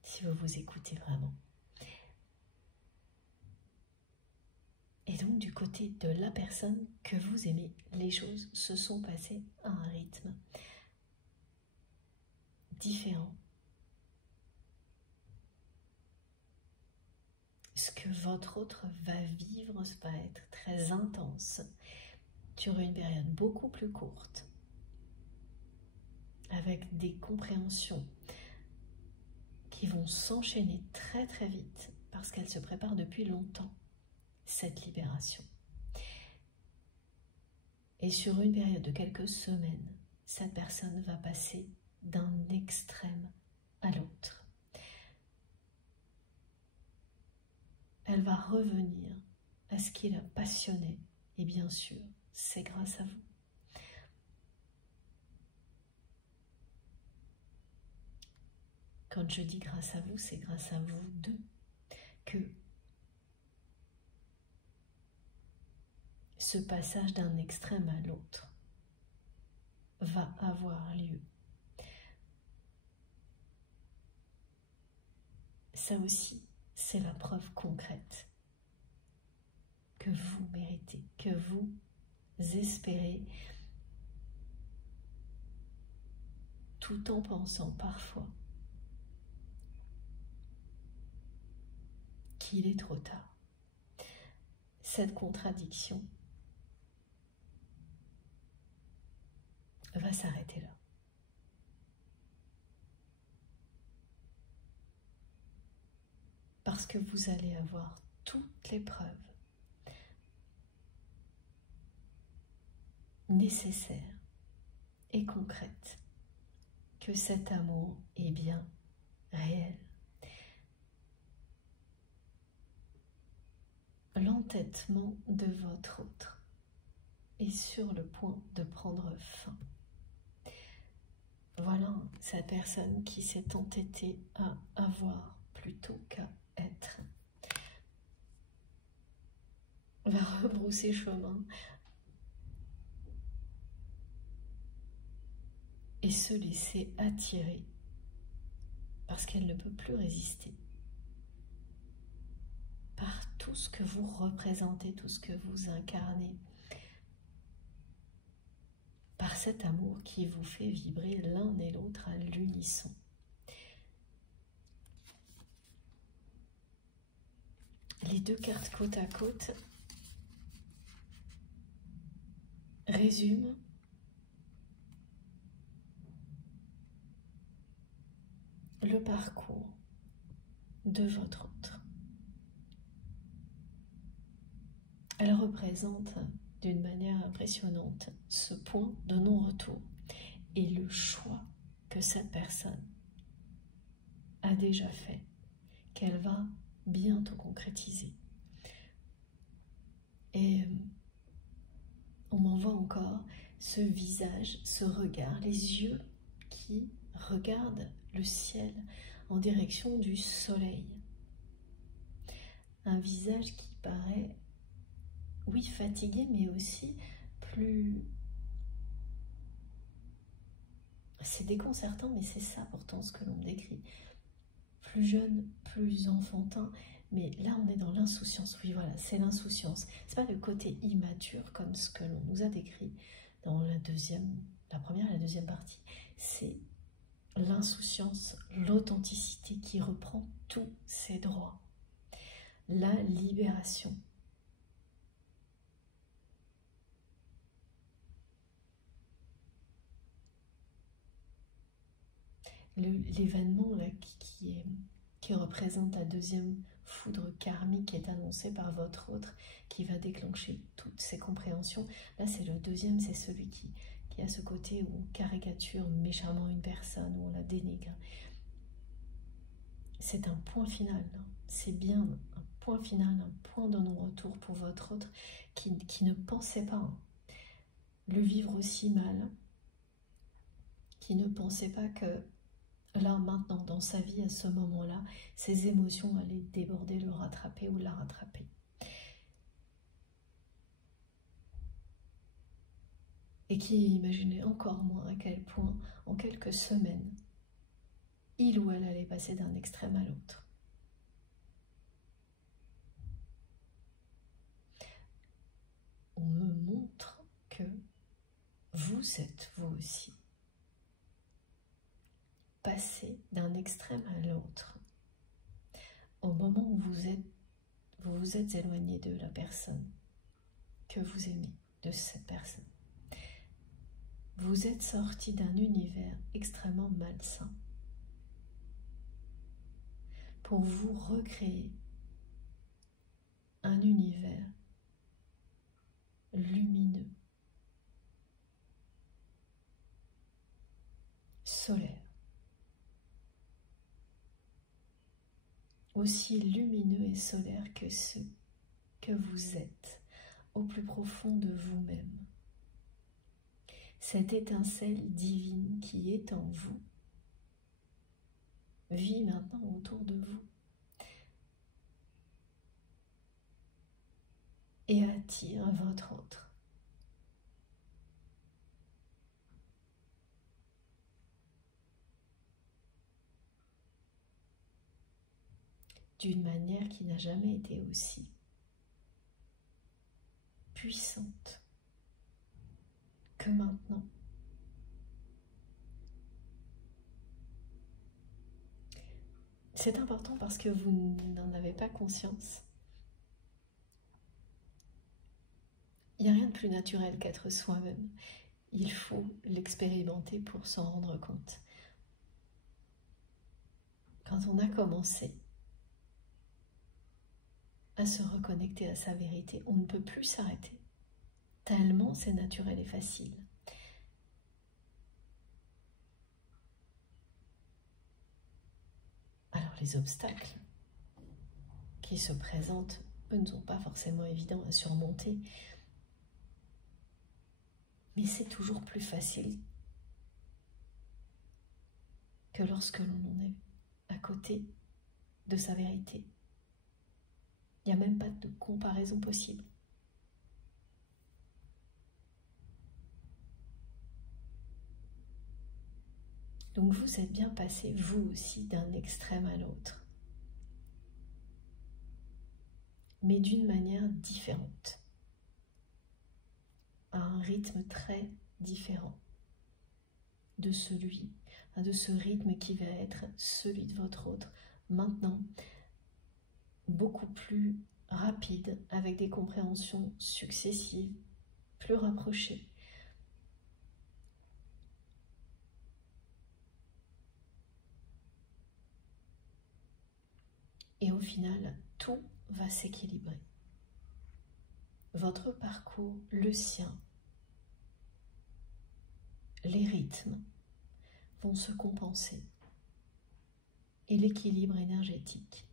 si vous vous écoutez vraiment. Et donc du côté de la personne que vous aimez, les choses se sont passées à un rythme différent. Ce que votre autre va vivre va être très intense sur une période beaucoup plus courte, avec des compréhensions qui vont s'enchaîner très très vite parce qu'elle se prépare depuis longtemps, cette libération. Et sur une période de quelques semaines, cette personne va passer d'un extrême à l'autre. Elle va revenir à ce qui la passionnait, et bien sûr, c'est grâce à vous. Quand je dis grâce à vous, c'est grâce à vous deux que ce passage d'un extrême à l'autre va avoir lieu. Ça aussi, c'est la preuve concrète que vous méritez, que vous espérez tout en pensant parfois qu'il est trop tard. Cette contradiction va s'arrêter là. Parce que vous allez avoir toutes les preuves nécessaires et concrètes que cet amour est bien réel. L'entêtement de votre autre est sur le point de prendre fin. Voilà cette personne qui s'est entêtée à avoir plutôt qu'à être. Va rebrousser chemin et se laisser attirer parce qu'elle ne peut plus résister par tout ce que vous représentez, tout ce que vous incarnez, par cet amour qui vous fait vibrer l'un et l'autre à l'unisson. Les deux cartes côte à côte résument le parcours de votre autre. Elle représente d'une manière impressionnante ce point de non-retour et le choix que cette personne a déjà fait, qu'elle va bientôt concrétiser. Et on m'envoie encore ce visage, ce regard, les yeux qui regardent le ciel en direction du soleil. Un visage qui paraît, oui, fatigué, mais aussi plus... C'est déconcertant, mais c'est ça pourtant ce que l'on décrit. Plus jeune, plus enfantin, mais là on est dans l'insouciance. Oui, voilà, c'est l'insouciance. C'est pas le côté immature comme ce que l'on nous a décrit dans la première et la deuxième partie. C'est l'insouciance, l'authenticité qui reprend tous ses droits. La libération. L'événement là qui représente la deuxième foudre karmique est annoncé par votre autre qui va déclencher toutes ces compréhensions. Là c'est le deuxième, c'est celui qui a ce côté où on caricature méchamment une personne, où on la dénigre. C'est un point final, hein. C'est bien un point final, un point de non-retour pour votre autre qui ne pensait pas le vivre aussi mal, qui ne pensait pas que là, maintenant, dans sa vie, à ce moment-là, ses émotions allaient déborder, le rattraper ou la rattraper. Et qui imaginait encore moins à quel point, en quelques semaines, il ou elle allait passer d'un extrême à l'autre. On me montre que vous êtes, vous aussi, passé d'un extrême à l'autre. Au moment où vous vous êtes éloigné de la personne que vous aimez, de cette personne. Vous êtes sorti d'un univers extrêmement malsain pour vous recréer un univers lumineux, solaire, aussi lumineux et solaire que ce que vous êtes au plus profond de vous-même. Cette étincelle divine qui est en vous vit maintenant autour de vous et attire votre autre. D'une manière qui n'a jamais été aussi puissante que maintenant. C'est important parce que vous n'en avez pas conscience. Il n'y a rien de plus naturel qu'être soi-même. Il faut l'expérimenter pour s'en rendre compte. Quand on a commencé à se reconnecter à sa vérité, on ne peut plus s'arrêter. Tellement c'est naturel et facile. Alors les obstacles qui se présentent, eux, ne sont pas forcément évidents à surmonter. Mais c'est toujours plus facile que lorsque l'on est à côté de sa vérité. Il n'y a même pas de comparaison possible. Donc vous êtes bien passé, vous aussi, d'un extrême à l'autre. Mais d'une manière différente. À un rythme très différent de ce rythme qui va être celui de votre autre. Maintenant, beaucoup plus rapide, avec des compréhensions successives, plus rapprochées. Et au final, tout va s'équilibrer. Votre parcours, le sien, les rythmes vont se compenser. Et l'équilibre énergétique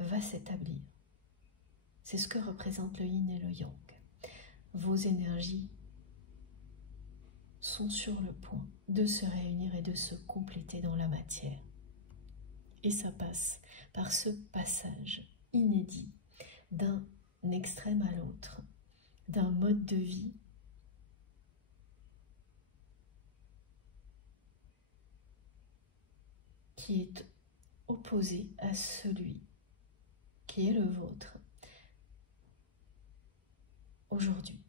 va s'établir. C'est ce que représente le yin et le yang. Vos énergies sont sur le point de se réunir et de se compléter dans la matière. Et ça passe par ce passage inédit d'un extrême à l'autre, d'un mode de vie qui est opposé à celui qui est le vôtre aujourd'hui.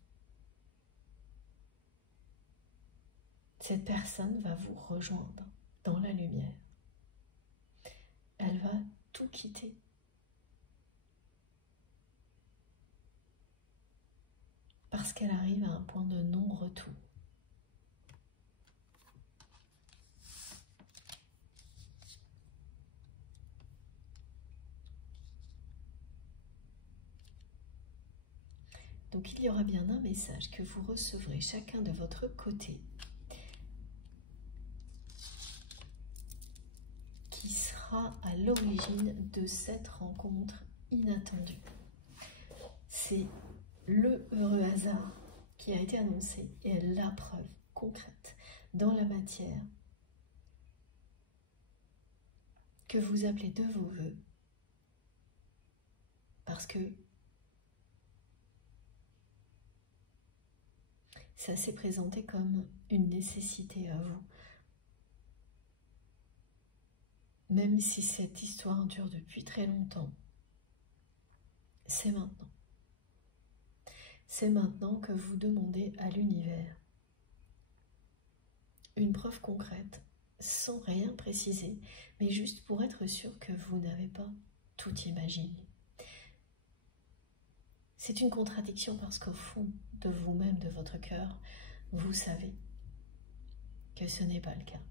Cette personne va vous rejoindre dans la lumière. Elle va tout quitter. Parce qu'elle arrive à un point de non-retour. Donc il y aura bien un message que vous recevrez chacun de votre côté qui sera à l'origine de cette rencontre inattendue. C'est le heureux hasard qui a été annoncé et la preuve concrète dans la matière que vous appelez de vos voeux parce que ça s'est présenté comme une nécessité à vous. Même si cette histoire dure depuis très longtemps, c'est maintenant. C'est maintenant que vous demandez à l'univers une preuve concrète, sans rien préciser, mais juste pour être sûr que vous n'avez pas tout imaginé. C'est une contradiction parce qu'au fond de vous-même, de votre cœur, vous savez que ce n'est pas le cas.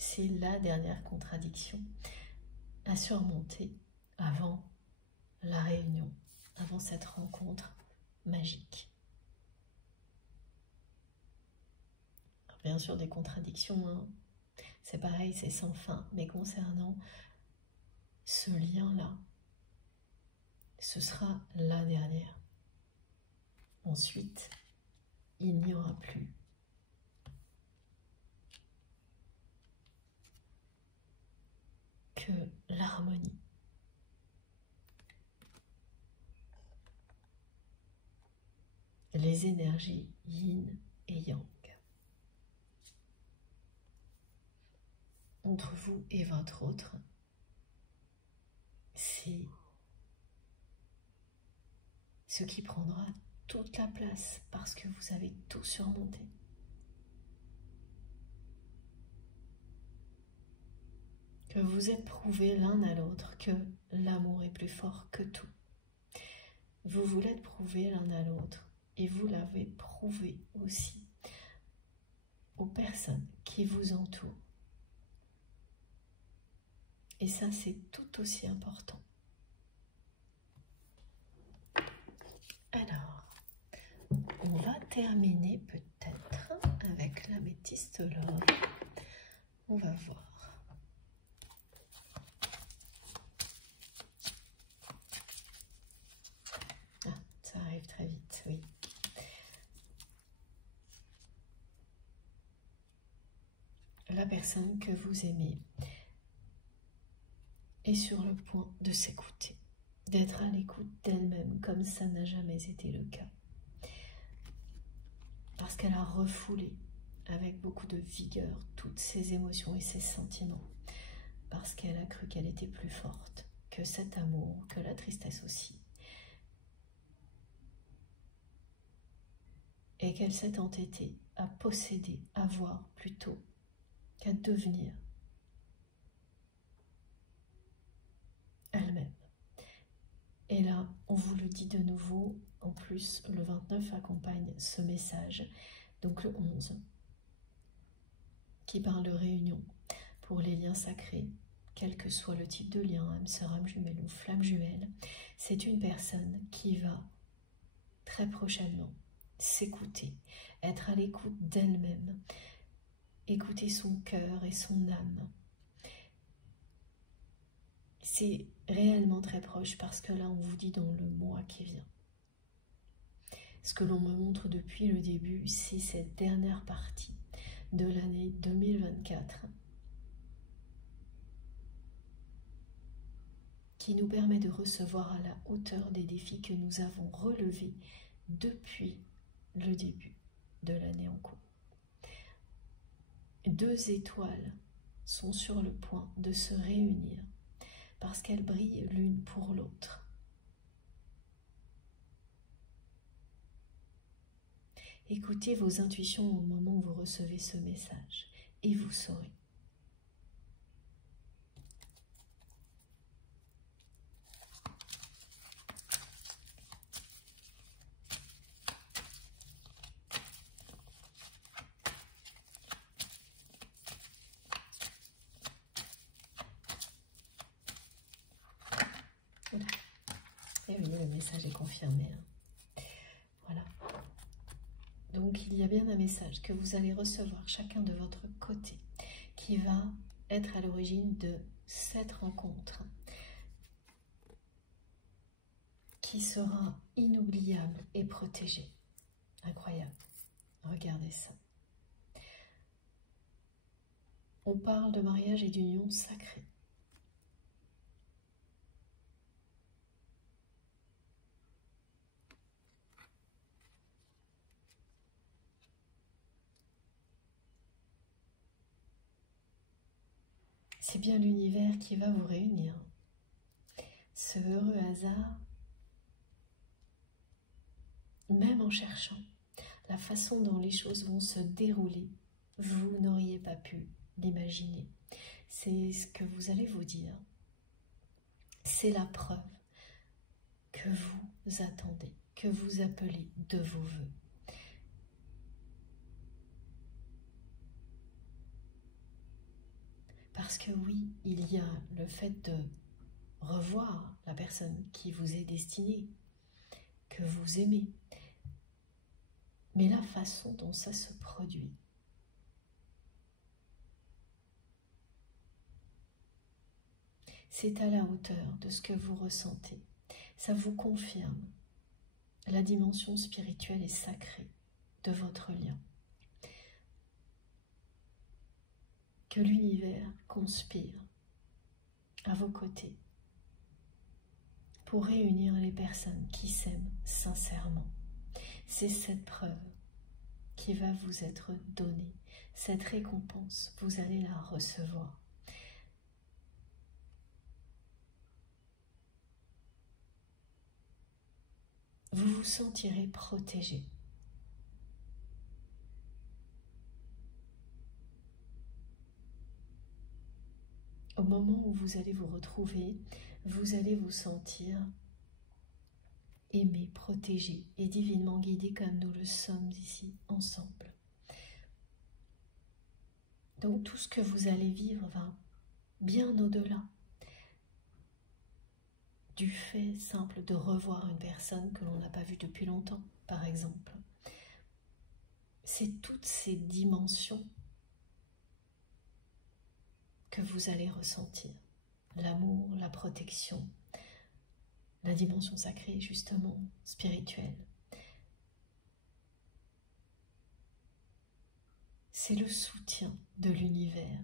C'est la dernière contradiction à surmonter avant la réunion, avant cette rencontre magique. Alors, bien sûr, des contradictions, hein. C'est pareil, c'est sans fin, mais concernant ce lien-là, ce sera la dernière. Ensuite, il n'y aura plus que l'harmonie. Les énergies yin et yang. Entre vous et votre autre, c'est ce qui prendra toute la place parce que vous avez tout surmonté. que vous êtes prouvés l'un à l'autre que l'amour est plus fort que tout. Vous vous l'êtes prouvé l'un à l'autre et vous l'avez prouvé aussi aux personnes qui vous entourent. Et ça, c'est tout aussi important. Alors, on va terminer peut-être avec l'améthyste love. On va voir. Ah, ça arrive très vite, oui. La personne que vous aimez est sur le point de s'écouter, d'être à l'écoute d'elle-même comme ça n'a jamais été le cas. Parce qu'elle a refoulé avec beaucoup de vigueur toutes ses émotions et ses sentiments. Parce qu'elle a cru qu'elle était plus forte que cet amour, que la tristesse aussi. Et qu'elle s'est entêtée à posséder, à voir plutôt qu'à devenir elle-même. Et là, on vous le dit de nouveau, en plus le 29 accompagne ce message, donc le 11, qui parle de réunion pour les liens sacrés, quel que soit le type de lien, âme sœur, âme jumelle ou flamme jumelle. C'est une personne qui va très prochainement s'écouter, être à l'écoute d'elle-même, écouter son cœur et son âme. C'est réellement très proche parce que là, on vous dit dans le mois qui vient. Ce que l'on me montre depuis le début, c'est cette dernière partie de l'année 2024 qui nous permet de recevoir à la hauteur des défis que nous avons relevés depuis le début de l'année en cours. 2 étoiles sont sur le point de se réunir parce qu'elles brillent l'une pour l'autre. Écoutez vos intuitions au moment où vous recevez ce message et vous saurez. Et oui, le message est confirmé. Voilà. Donc, il y a bien un message que vous allez recevoir chacun de votre côté qui va être à l'origine de cette rencontre qui sera inoubliable et protégée. Incroyable. Regardez ça. On parle de mariage et d'union sacrée. C'est bien l'univers qui va vous réunir. Ce heureux hasard, même en cherchant la façon dont les choses vont se dérouler, vous n'auriez pas pu l'imaginer. C'est ce que vous allez vous dire. C'est la preuve que vous attendez, que vous appelez de vos vœux. Parce que oui, il y a le fait de revoir la personne qui vous est destinée, que vous aimez, mais la façon dont ça se produit. C'est à la hauteur de ce que vous ressentez. Ça vous confirme la dimension spirituelle et sacrée de votre lien. Que l'univers conspire à vos côtés pour réunir les personnes qui s'aiment sincèrement. C'est cette preuve qui va vous être donnée. Cette récompense, vous allez la recevoir. Vous vous sentirez protégé. au moment où vous allez vous retrouver, vous allez vous sentir aimé, protégé et divinement guidé comme nous le sommes ici ensemble. Donc tout ce que vous allez vivre va bien au-delà du fait simple de revoir une personne que l'on n'a pas vue depuis longtemps, par exemple. C'est toutes ces dimensions que vous allez ressentir. L'amour, la protection, la dimension sacrée, justement, spirituelle. C'est le soutien de l'univers,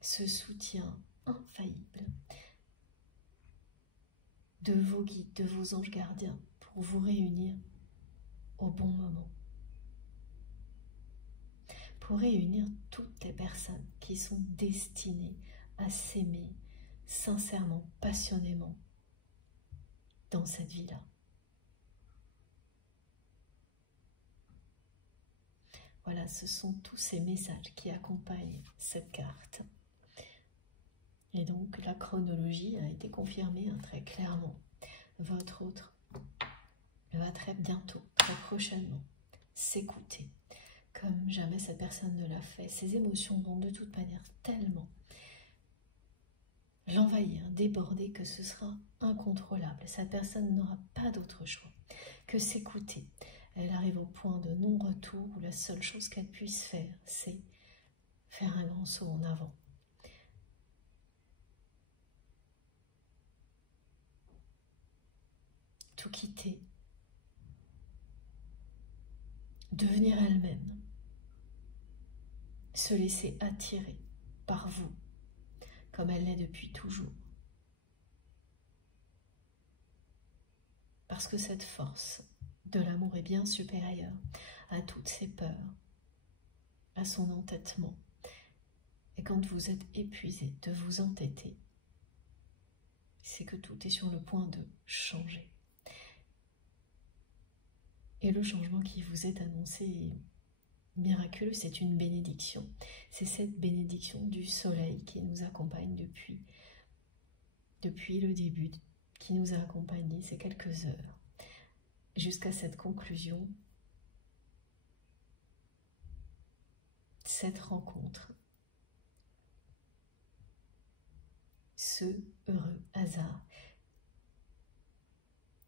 ce soutien infaillible de vos guides, de vos anges gardiens pour vous réunir au bon moment. Pour réunir toutes les personnes qui sont destinées à s'aimer sincèrement, passionnément dans cette vie-là. Voilà, ce sont tous ces messages qui accompagnent cette carte. Et donc la chronologie a été confirmée très clairement. Votre autre va très bientôt, très prochainement, s'écouter comme jamais cette personne ne l'a fait. Ses émotions vont de toute manière tellement l'envahir, déborder, que ce sera incontrôlable. Cette personne n'aura pas d'autre choix que s'écouter. Elle arrive au point de non-retour où la seule chose qu'elle puisse faire, c'est faire un grand saut en avant. Tout quitter, devenir elle-même, se laisser attirer par vous, comme elle l'est depuis toujours. Parce que cette force de l'amour est bien supérieure à toutes ses peurs, à son entêtement. Et quand vous êtes épuisé de vous entêter, c'est que tout est sur le point de changer. Et le changement qui vous est annoncé est miraculeux, c'est une bénédiction. C'est cette bénédiction du soleil qui nous accompagne depuis le début, qui nous a accompagnés ces quelques heures, jusqu'à cette conclusion, cette rencontre, ce heureux hasard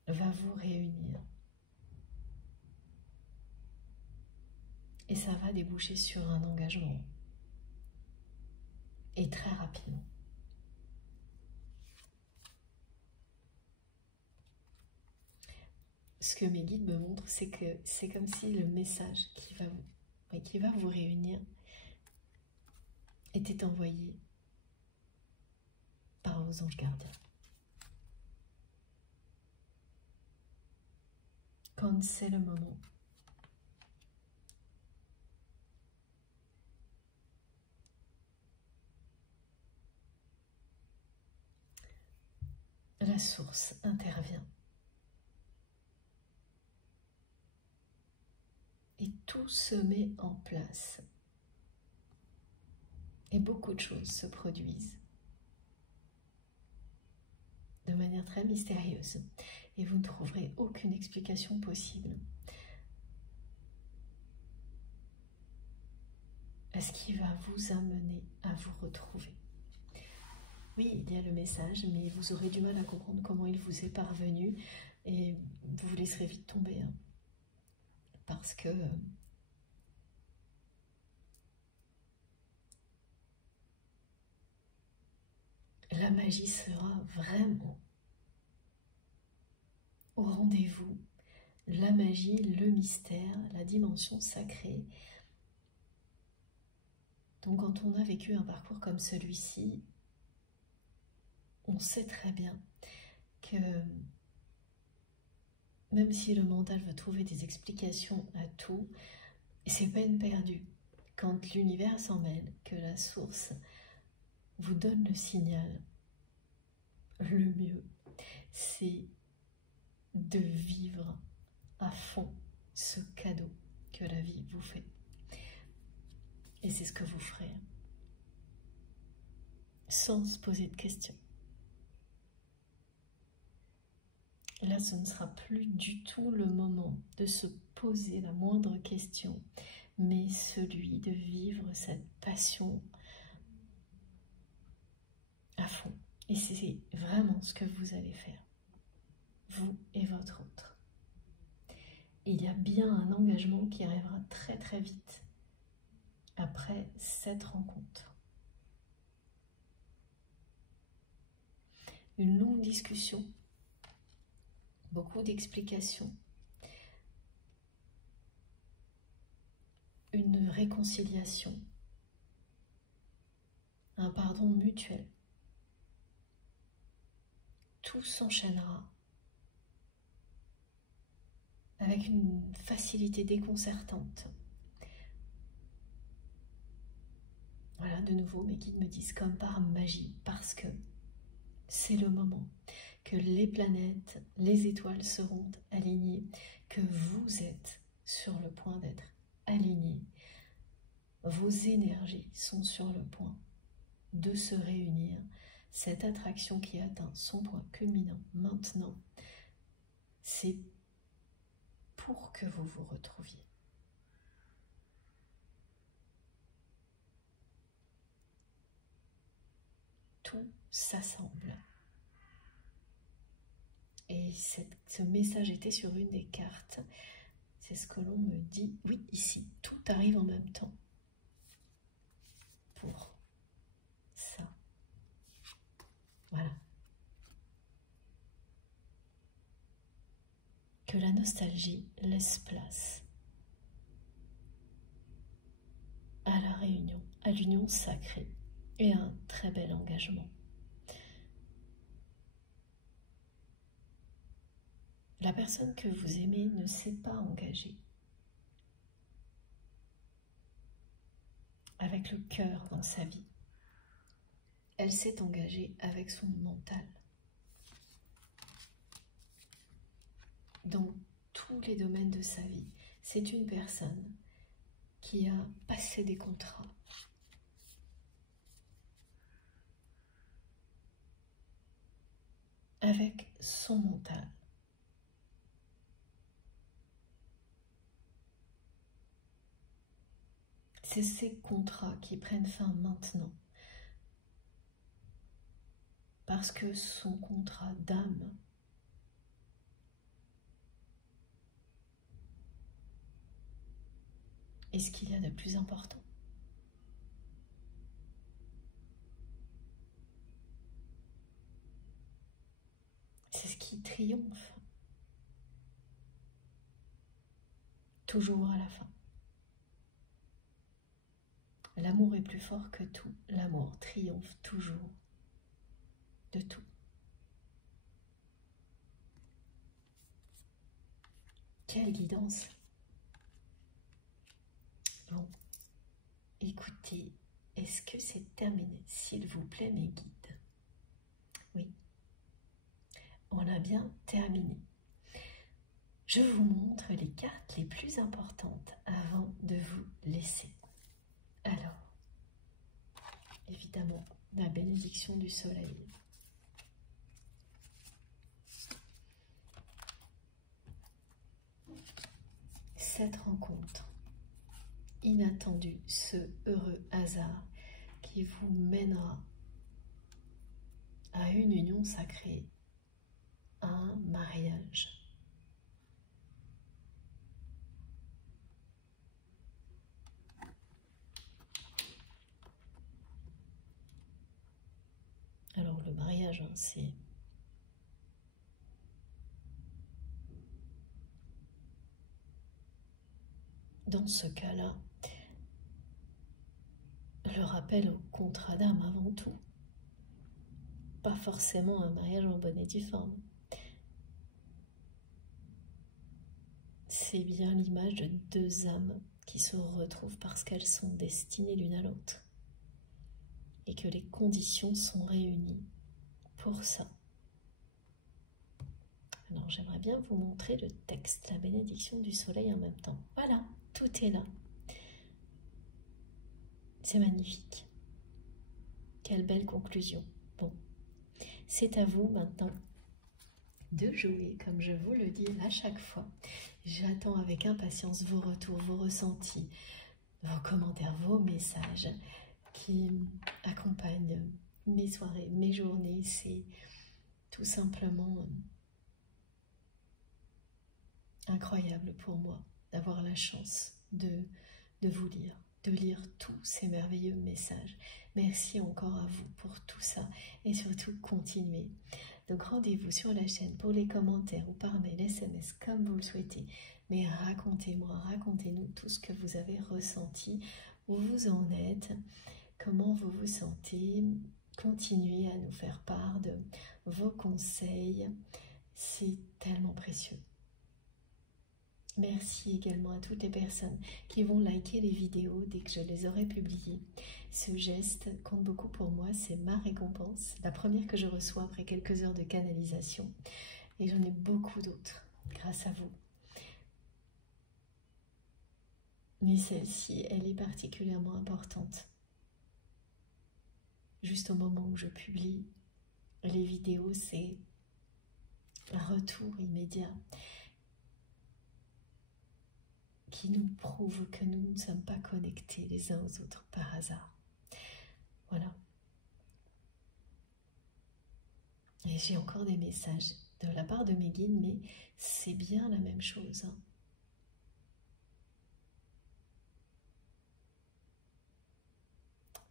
va vous réunir. Et ça va déboucher sur un engagement. Et très rapidement. Ce que mes guides me montrent, c'est que c'est comme si le message qui va vous réunir était envoyé par vos anges gardiens. Quand c'est le moment, la source intervient. Et tout se met en place. Et beaucoup de choses se produisent de manière très mystérieuse. Et vous ne trouverez aucune explication possible à ce qui va vous amener à vous retrouver. Oui, il y a le message, mais vous aurez du mal à comprendre comment il vous est parvenu et vous vous laisserez vite tomber. Parce que la magie sera vraiment au rendez-vous. La magie, le mystère, la dimension sacrée. Donc quand on a vécu un parcours comme celui-ci, on sait très bien que même si le mental veut trouver des explications à tout, c'est peine perdue. Quand l'univers s'en mêle, que la source vous donne le signal, le mieux, c'est de vivre à fond ce cadeau que la vie vous fait. Et c'est ce que vous ferez. sans se poser de questions. Là, ce ne sera plus du tout le moment de se poser la moindre question, mais celui de vivre cette passion à fond. Et c'est vraiment ce que vous allez faire, vous et votre autre. Il y a bien un engagement qui arrivera très très vite après cette rencontre. Une longue discussion, beaucoup d'explications, une réconciliation, un pardon mutuel. Tout s'enchaînera avec une facilité déconcertante. Voilà, de nouveau, mes guides me disent comme par magie, parce que c'est le moment que les planètes, les étoiles seront alignées, que vous êtes sur le point d'être alignés. Vos énergies sont sur le point de se réunir. Cette attraction qui atteint son point culminant maintenant, c'est pour que vous vous retrouviez. Tout s'assemble. Et ce message était sur une des cartes. C'est ce que l'on me dit. Oui, ici, tout arrive en même temps. Pour ça. Voilà. Que la nostalgie laisse place à la réunion, à l'union sacrée et à un très bel engagement. La personne que vous aimez ne s'est pas engagée avec le cœur dans sa vie. Elle s'est engagée avec son mental. Dans tous les domaines de sa vie, c'est une personne qui a passé des contrats, avec son mental. C'est ces contrats qui prennent fin maintenant. Parce que son contrat d'âme est ce qu'il y a de plus important. C'est ce qui triomphe. Toujours à la fin. L'amour est plus fort que tout. L'amour triomphe toujours de tout. Quelle guidance! Bon, écoutez, est-ce que c'est terminé? S'il vous plaît, mes guides. Oui, on a bien terminé. Je vous montre les cartes les plus importantes avant de vous laisser. Alors, évidemment, la bénédiction du soleil. Cette rencontre inattendue, ce heureux hasard qui vous mènera à une union sacrée, à un mariage. Alors le mariage, c'est dans ce cas-là le rappel au contrat d'âme avant tout. Pas forcément un mariage en bonne et due forme. C'est bien l'image de deux âmes qui se retrouvent parce qu'elles sont destinées l'une à l'autre. Et que les conditions sont réunies pour ça. Alors j'aimerais bien vous montrer le texte, la bénédiction du soleil en même temps. Voilà, tout est là. C'est magnifique. quelle belle conclusion. Bon, c'est à vous maintenant de jouer, comme je vous le dis à chaque fois. J'attends avec impatience vos retours, vos ressentis, vos commentaires, vos messages qui accompagnent mes soirées, mes journées. C'est tout simplement incroyable pour moi d'avoir la chance de vous lire, de lire tous ces merveilleux messages. Merci encore à vous pour tout ça et surtout continuez. Donc rendez-vous sur la chaîne pour les commentaires ou par mail, SMS comme vous le souhaitez. Mais racontez-moi, racontez-nous tout ce que vous avez ressenti, où vous en êtes, comment vous vous sentez. Continuez à nous faire part de vos conseils, c'est tellement précieux. Merci également à toutes les personnes qui vont liker les vidéos dès que je les aurai publiées. Ce geste compte beaucoup pour moi, c'est ma récompense, la première que je reçois après quelques heures de canalisation. Et j'en ai beaucoup d'autres, grâce à vous. Mais celle-ci, elle est particulièrement importante. Juste au moment où je publie les vidéos, c'est un retour immédiat qui nous prouve que nous ne sommes pas connectés les uns aux autres par hasard. Voilà. Et j'ai encore des messages de la part de mes guides, mais c'est bien la même chose.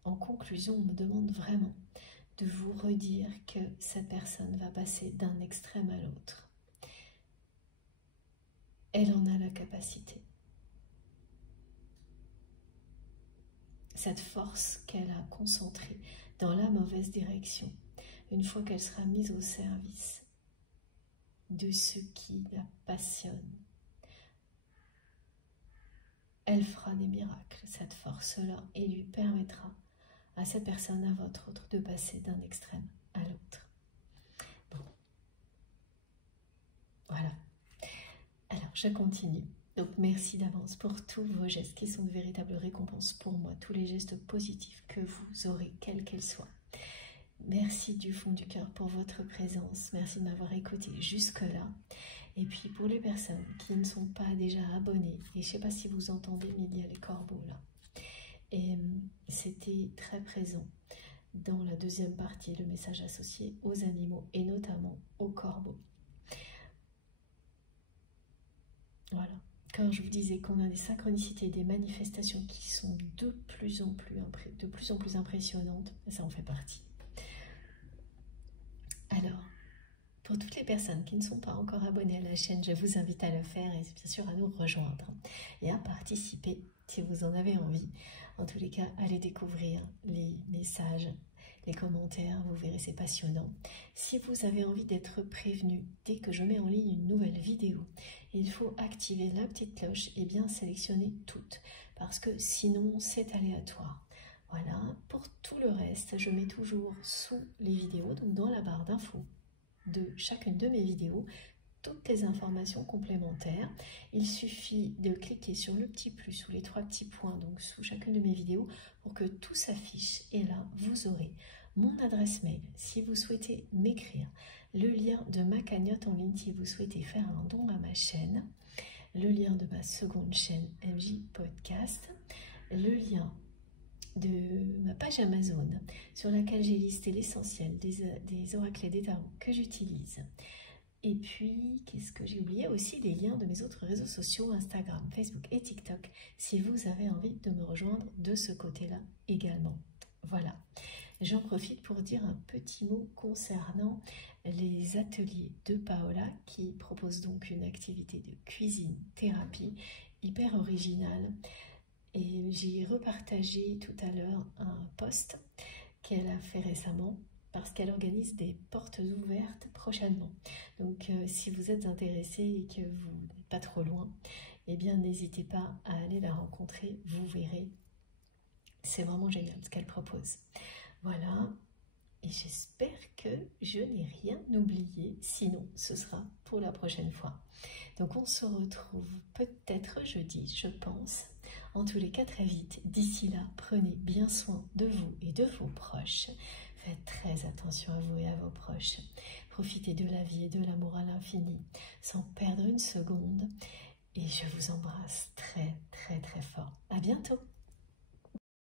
En conclusion, on me demande vraiment de vous redire que cette personne va passer d'un extrême à l'autre. Elle en a la capacité. Cette force qu'elle a concentrée dans la mauvaise direction, une fois qu'elle sera mise au service de ce qui la passionne, elle fera des miracles, cette force-là, et lui permettra à cette personne, à votre autre, de passer d'un extrême à l'autre. Bon. Voilà. Alors, je continue. Donc, merci d'avance pour tous vos gestes qui sont de véritables récompenses pour moi, tous les gestes positifs que vous aurez, quels qu'ils soient. Merci du fond du cœur pour votre présence. Merci de m'avoir écouté jusque-là. Et puis, pour les personnes qui ne sont pas déjà abonnées, et je ne sais pas si vous entendez, mais il y a les corbeaux là. Et c'était très présent dans la deuxième partie, le message associé aux animaux et notamment aux corbeaux. Voilà. Quand je vous disais qu'on a des synchronicités, des manifestations qui sont de plus en plus impressionnantes, ça en fait partie. Alors, pour toutes les personnes qui ne sont pas encore abonnées à la chaîne, je vous invite à le faire et bien sûr à nous rejoindre et à participer si vous en avez envie. En tous les cas, allez découvrir les messages, les commentaires, vous verrez, c'est passionnant. Si vous avez envie d'être prévenu dès que je mets en ligne une nouvelle vidéo, il faut activer la petite cloche et bien sélectionner toutes, parce que sinon c'est aléatoire. Voilà, pour tout le reste, je mets toujours sous les vidéos, donc dans la barre d'infos de chacune de mes vidéos, toutes les informations complémentaires. Il suffit de cliquer sur le petit plus ou les trois petits points donc sous chacune de mes vidéos pour que tout s'affiche et là vous aurez mon adresse mail si vous souhaitez m'écrire, le lien de ma cagnotte en ligne si vous souhaitez faire un don à ma chaîne, le lien de ma seconde chaîne MJ Podcast, le lien de ma page Amazon sur laquelle j'ai listé l'essentiel des oracles et des tarots que j'utilise. Et puis, qu'est-ce que j'ai oublié? Aussi les liens de mes autres réseaux sociaux, Instagram, Facebook et TikTok, si vous avez envie de me rejoindre de ce côté-là également. Voilà, j'en profite pour dire un petit mot concernant les ateliers de Paola qui propose donc une activité de cuisine-thérapie hyper originale. Et j'ai repartagé tout à l'heure un post qu'elle a fait récemment parce qu'elle organise des portes ouvertes prochainement. Donc si vous êtes intéressé et que vous n'êtes pas trop loin, eh bien n'hésitez pas à aller la rencontrer, vous verrez. C'est vraiment génial ce qu'elle propose. Voilà, et j'espère que je n'ai rien oublié, sinon ce sera pour la prochaine fois. Donc on se retrouve peut-être jeudi, je pense. En tous les cas, très vite. D'ici là, prenez bien soin de vous et de vos proches. Faites très attention à vous et à vos proches. Profitez de la vie et de l'amour à l'infini, sans perdre une seconde. Et je vous embrasse très, très, très fort. À bientôt!